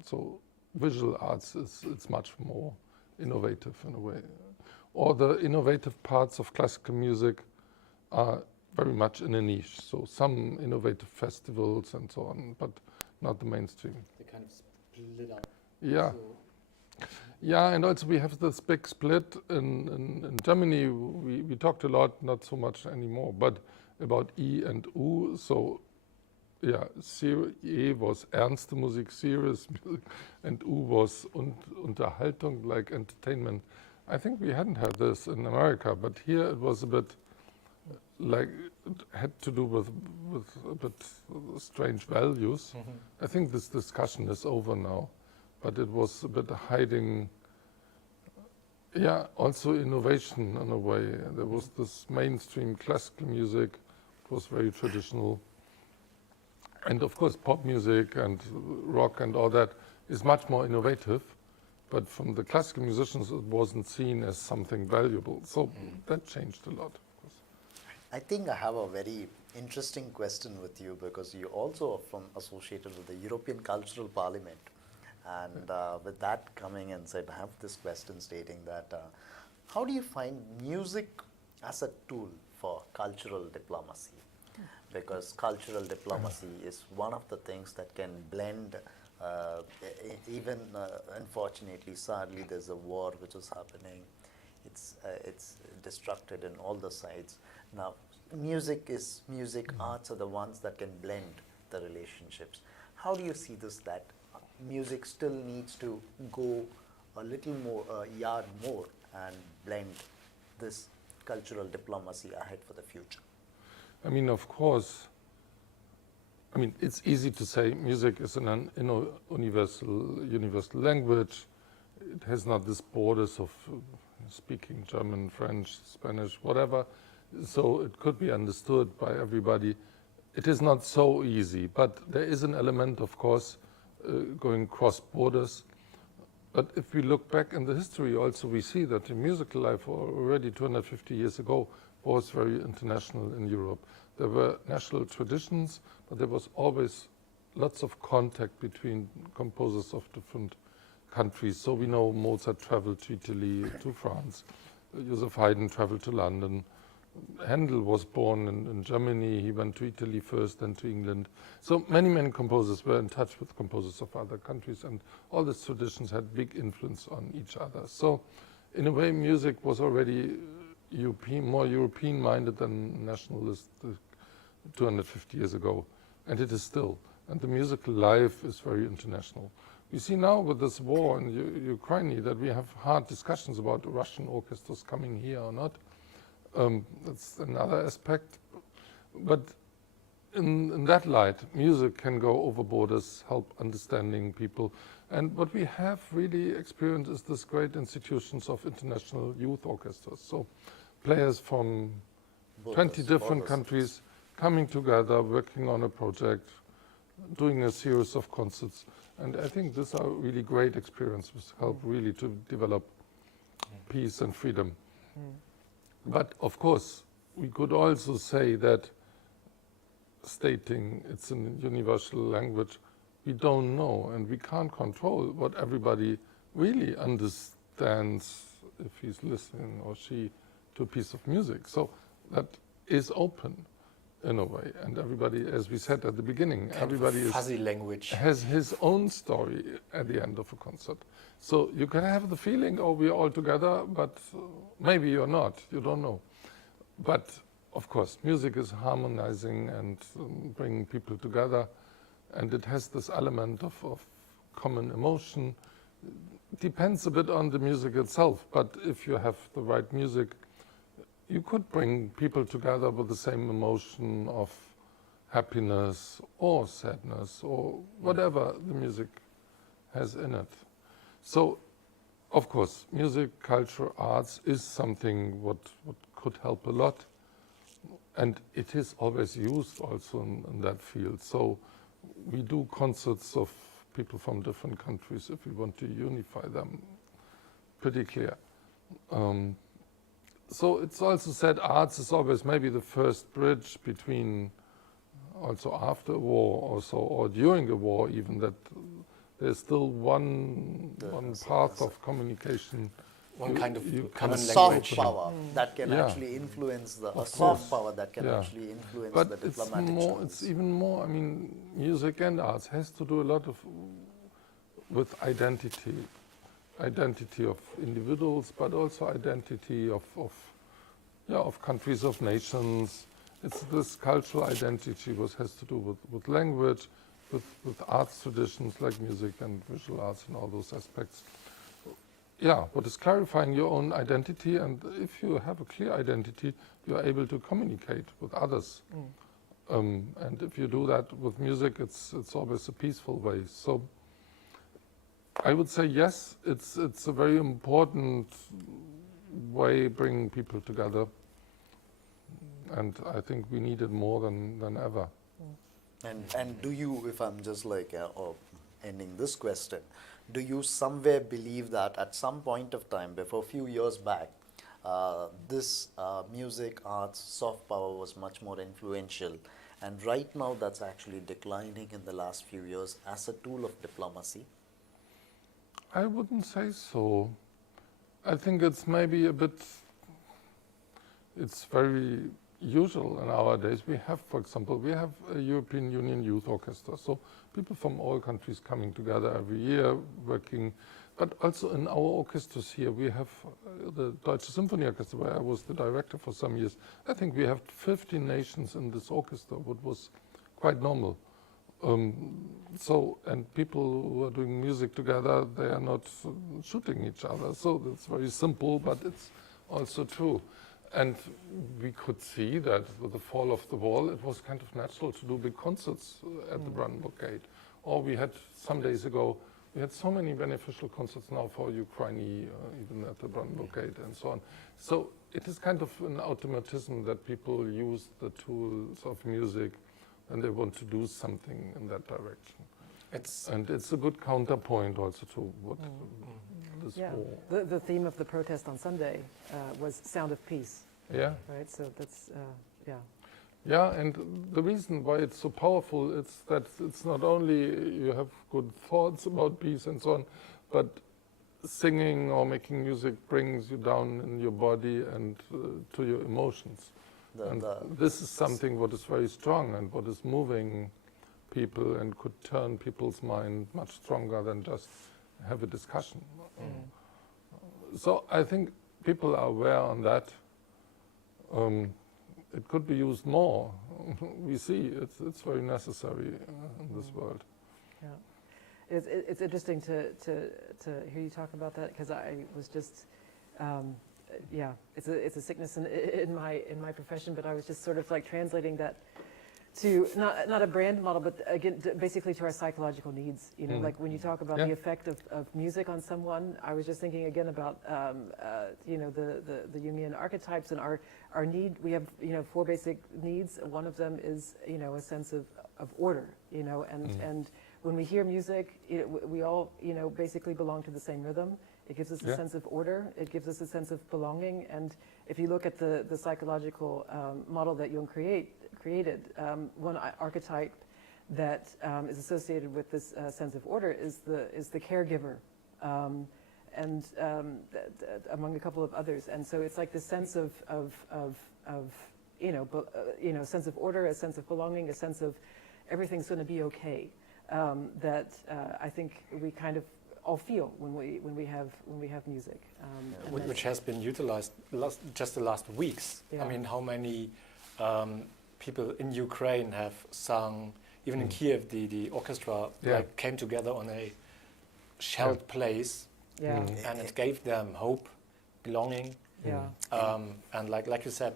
So visual arts it's much more innovative in a way. Or the innovative parts of classical music are very much in a niche. So some innovative festivals and so on, but not the mainstream. They kind of split up. Yeah. So Yeah, and also we have this big split in Germany. We talked a lot, not so much anymore, but about E and U. So, yeah, E was ernste Musik, serious music, and U was Unterhaltung, like entertainment. I think we hadn't had this in America, but here it was a bit like it had to do with a bit strange values. I think this discussion is over now. But it was a bit hiding, yeah, also innovation in a way. There was this mainstream classical music, it was very traditional. And of course pop music and rock and all that is much more innovative, but from the classical musicians it wasn't seen as something valuable. So that changed a lot, of course. I think I have a very interesting question with you, because you also are associated with the European Cultural Parliament. And with that coming in said, I have this question stating that how do you find music as a tool for cultural diplomacy? Because cultural diplomacy is one of the things that can blend, even unfortunately, sadly, there's a war which is happening. It's destructed in all the sides. Now, music, arts are the ones that can blend the relationships. How do you see this, that music still needs to go a little more, a yard more, and blend this cultural diplomacy ahead for the future? I mean, of course, I mean, it's easy to say music is an universal language. It has not these borders of speaking German, French, Spanish, whatever. so it could be understood by everybody. It is not so easy, but there is an element, of course, going cross borders. But if we look back in the history also, we see that the musical life already 250 years ago was very international in Europe. There were national traditions, but there was always lots of contact between composers of different countries. So we know Mozart traveled to Italy, to France. Joseph Haydn traveled to London. Handel was born in Germany. He went to Italy first, then to England. So many composers were in touch with composers of other countries, and all these traditions had big influence on each other. So in a way, music was already more European-minded than nationalist 250 years ago, and it is still. And the musical life is very international. We see now with this war in Ukraine that we have hard discussions about Russian orchestras coming here or not. That's another aspect. But in that light, music can go over borders, help understanding people. And what we have really experienced is this great institutions of international youth orchestras. So players from 20 different countries coming together, working on a project, doing a series of concerts. And I think these are really great experiences, help really to develop peace and freedom. But of course, we could also say that stating it's a universal language, we don't know and we can't control what everybody really understands if he's listening or she to a piece of music. So that is open in a way, and everybody, as we said at the beginning, everybody fuzzy language has his own story at the end of a concert. So you can have the feeling, oh, we're all together, but maybe you're not, you don't know. But of course, music is harmonizing and bringing people together, and it has this element of common emotion. Depends a bit on the music itself, but if you have the right music, you could bring people together with the same emotion of happiness or sadness or whatever the music has in it. So, of course, music, culture, arts is something what could help a lot. And it is always used also in that field. So we do concerts of people from different countries if we want to unify them. Pretty clear. So it's also said arts is always maybe the first bridge between also after a war also, or during a war even, that there's still one path of communication. One kind of common soft language. power that can actually influence a soft power that can actually influence the diplomatic channels. It's even more, I mean, music and arts has to do a lot with identity of individuals, but also identity of countries, of nations. It's this cultural identity which has to do with language, with arts traditions like music and visual arts and all those aspects. Yeah, what is clarifying your own identity, and if you have a clear identity, you're able to communicate with others. And if you do that with music, it's always a peaceful way. So I would say yes, it's a very important way bringing people together, and I think we need it more than ever. And do you, if I'm just like ending this question, do you somewhere believe that at some point of time, before a few years back, this music, arts, soft power was much more influential, and right now that's actually declining in the last few years as a tool of diplomacy? I wouldn't say so. I think it's maybe a bit, it's very usual nowadays. We have, for example, we have a European Union Youth Orchestra, so people from all countries coming together every year, working, but also in our orchestras here, we have the Deutsche Symphony Orchestra, where I was the director for some years. I think we have 15 nations in this orchestra, what was quite normal. And people who are doing music together, they are not shooting each other. So it's very simple, but it's also true. And we could see that with the fall of the wall, it was kind of natural to do big concerts at the Brandenburg Gate. Or we had some days ago We had so many beneficial concerts now for Ukraine, even at the Brandenburg Gate and so on. So it is kind of an automatism that people use the tools of music and they want to do something in that direction. And it's a good counterpoint also to what this war. The theme of the protest on Sunday was Sound of Peace. Yeah. Right, so that's, yeah. Yeah, and the reason why it's so powerful is that it's not only you have good thoughts about peace and so on, but singing or making music brings you down in your body and to your emotions. This is something what is very strong and what is moving people and could turn people's mind much stronger than just have a discussion. So I think people are aware on that. It could be used more. We see it's very necessary in this world. Yeah, it's interesting to hear you talk about that, because I was just, yeah, it's a sickness in my profession, but I was just sort of like translating that to not a brand model, but again, basically to our psychological needs. You know, like when you talk about the effect of music on someone, I was just thinking again about you know, the Jungian archetypes and our need. We have, you know, 4 basic needs. One of them is, you know, a sense of order. You know, and when we hear music, we all, you know, basically belong to the same rhythm. It gives us a sense of order. It gives us a sense of belonging. And if you look at the psychological model that Jung created, one archetype that is associated with this sense of order is the caregiver, and among a couple of others. And so it's like this sense of you know, sense of order, a sense of belonging, a sense of everything's going to be okay. That I think we kind of all feel when we have music, which has been utilized just the last weeks. I mean, how many people in Ukraine have sung, even in Kiev, the orchestra like came together on a shelled place, and it gave them hope, belonging, and like you said,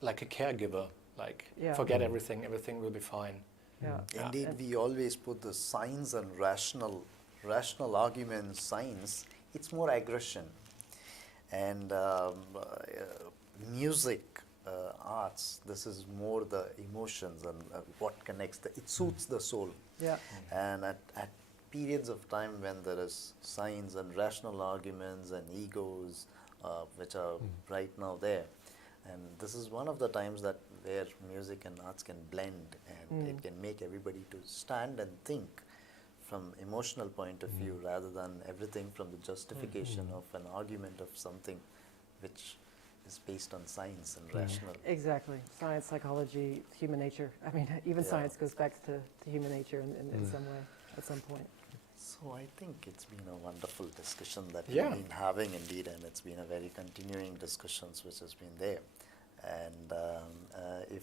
like a caregiver, like forget everything will be fine. Indeed, we always put the science and rational arguments, science. It's more aggression, and music, arts. This is more the emotions and what connects. It suits the soul. And at periods of time when there is science and rational arguments and egos, which are right now there. And this is one of the times that where music and arts can blend, and it can make everybody to stand and think from emotional point of view, rather than everything from the justification of an argument of something which is based on science and rational. Exactly. Science, psychology, human nature. I mean, even science goes back to human nature in some way, at some point. So I think it's been a wonderful discussion that we've been having indeed, and it's been a very continuing discussions which has been there. And if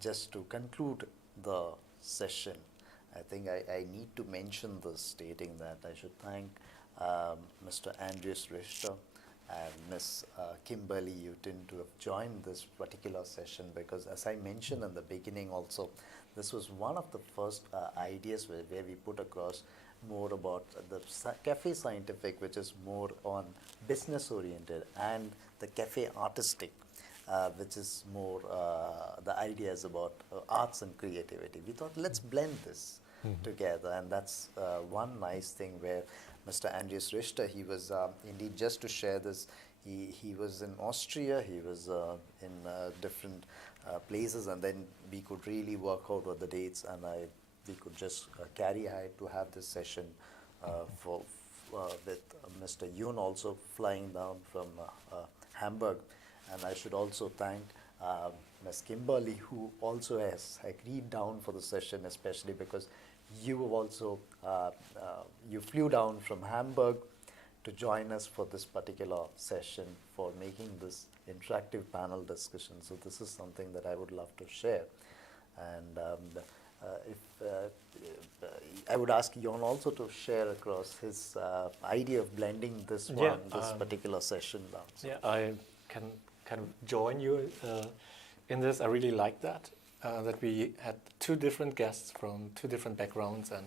just to conclude the session, I think I need to mention this, stating that I should thank Mr. Andreas Richter and Ms. Kimberly Ewton to have joined this particular session, because as I mentioned in the beginning also, this was one of the first ideas where we put across more about the Café Scientifique, which is more on business oriented, and the Café Artistique, which is more the ideas about arts and creativity. We thought, let's blend this together, and that's one nice thing where Mr. Andreas Richter, he was indeed, just to share this, he was in Austria, he was in different places, and then we could really work out what the dates, and we could just carry ahead to have this session with Mr. Yoon also flying down from Hamburg. And I should also thank Ms. Kimberly, who also has agreed down for the session, especially because you also you flew down from Hamburg to join us for this particular session, for making this interactive panel discussion. So this is something that I would love to share. And I would ask Jon also to share across his idea of blending this this particular session down. So I can kind of join you in this. I really like that. that we had two different guests from two different backgrounds and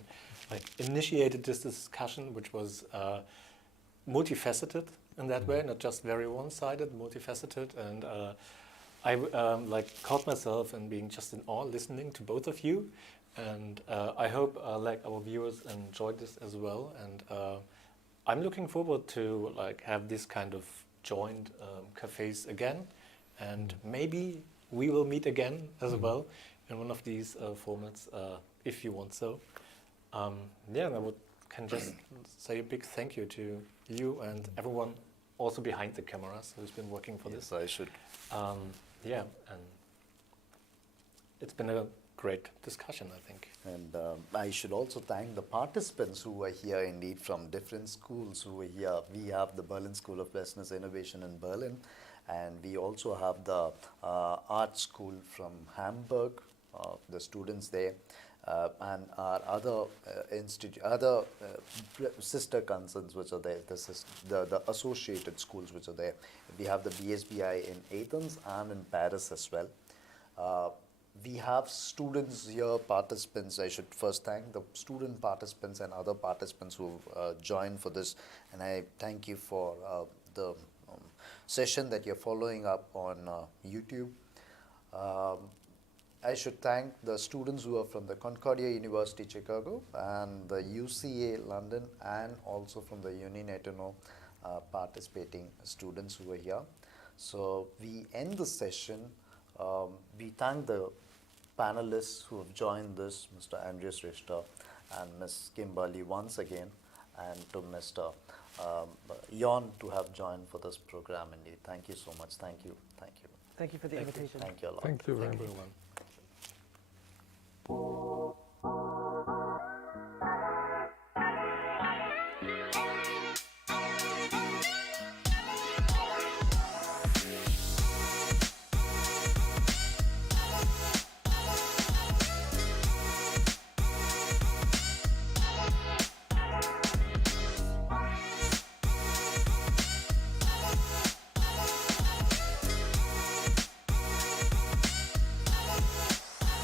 like initiated this discussion, which was multifaceted in that way, not just very one-sided, multifaceted. And I like caught myself in being just in awe listening to both of you. And I hope like our viewers enjoyed this as well. And I'm looking forward to like have this kind of joined cafes again, and maybe we will meet again as well in one of these formats if you want so. Yeah, and can just say a big thank you to you and everyone also behind the cameras who's been working for this. Yes, I should. Yeah, and it's been a great discussion, I think. And I should also thank the participants who were here indeed from different schools who were here. We have the Berlin School of Business Innovation in Berlin, and we also have the art school from Hamburg, the students there, and our other sister concerns which are there, the associated schools which are there. We have the BSBI in Athens and in Paris as well. We have students here, participants. I should first thank the student participants and other participants who joined for this. And I thank you for the session that you're following up on YouTube. I should thank the students who are from the Concordia University, Chicago, and the UCA, London, and also from the UniNetino participating students who are here. So we end the session. We thank the panelists who have joined this, Mr. Andreas Richter and Ms. Kimberly once again, and to Mr. Ewton to have joined for this program indeed. Thank you so much. Thank you. Thank you. Thank you for the invitation. Thank you a lot. Thank you very Thank much. you, everyone.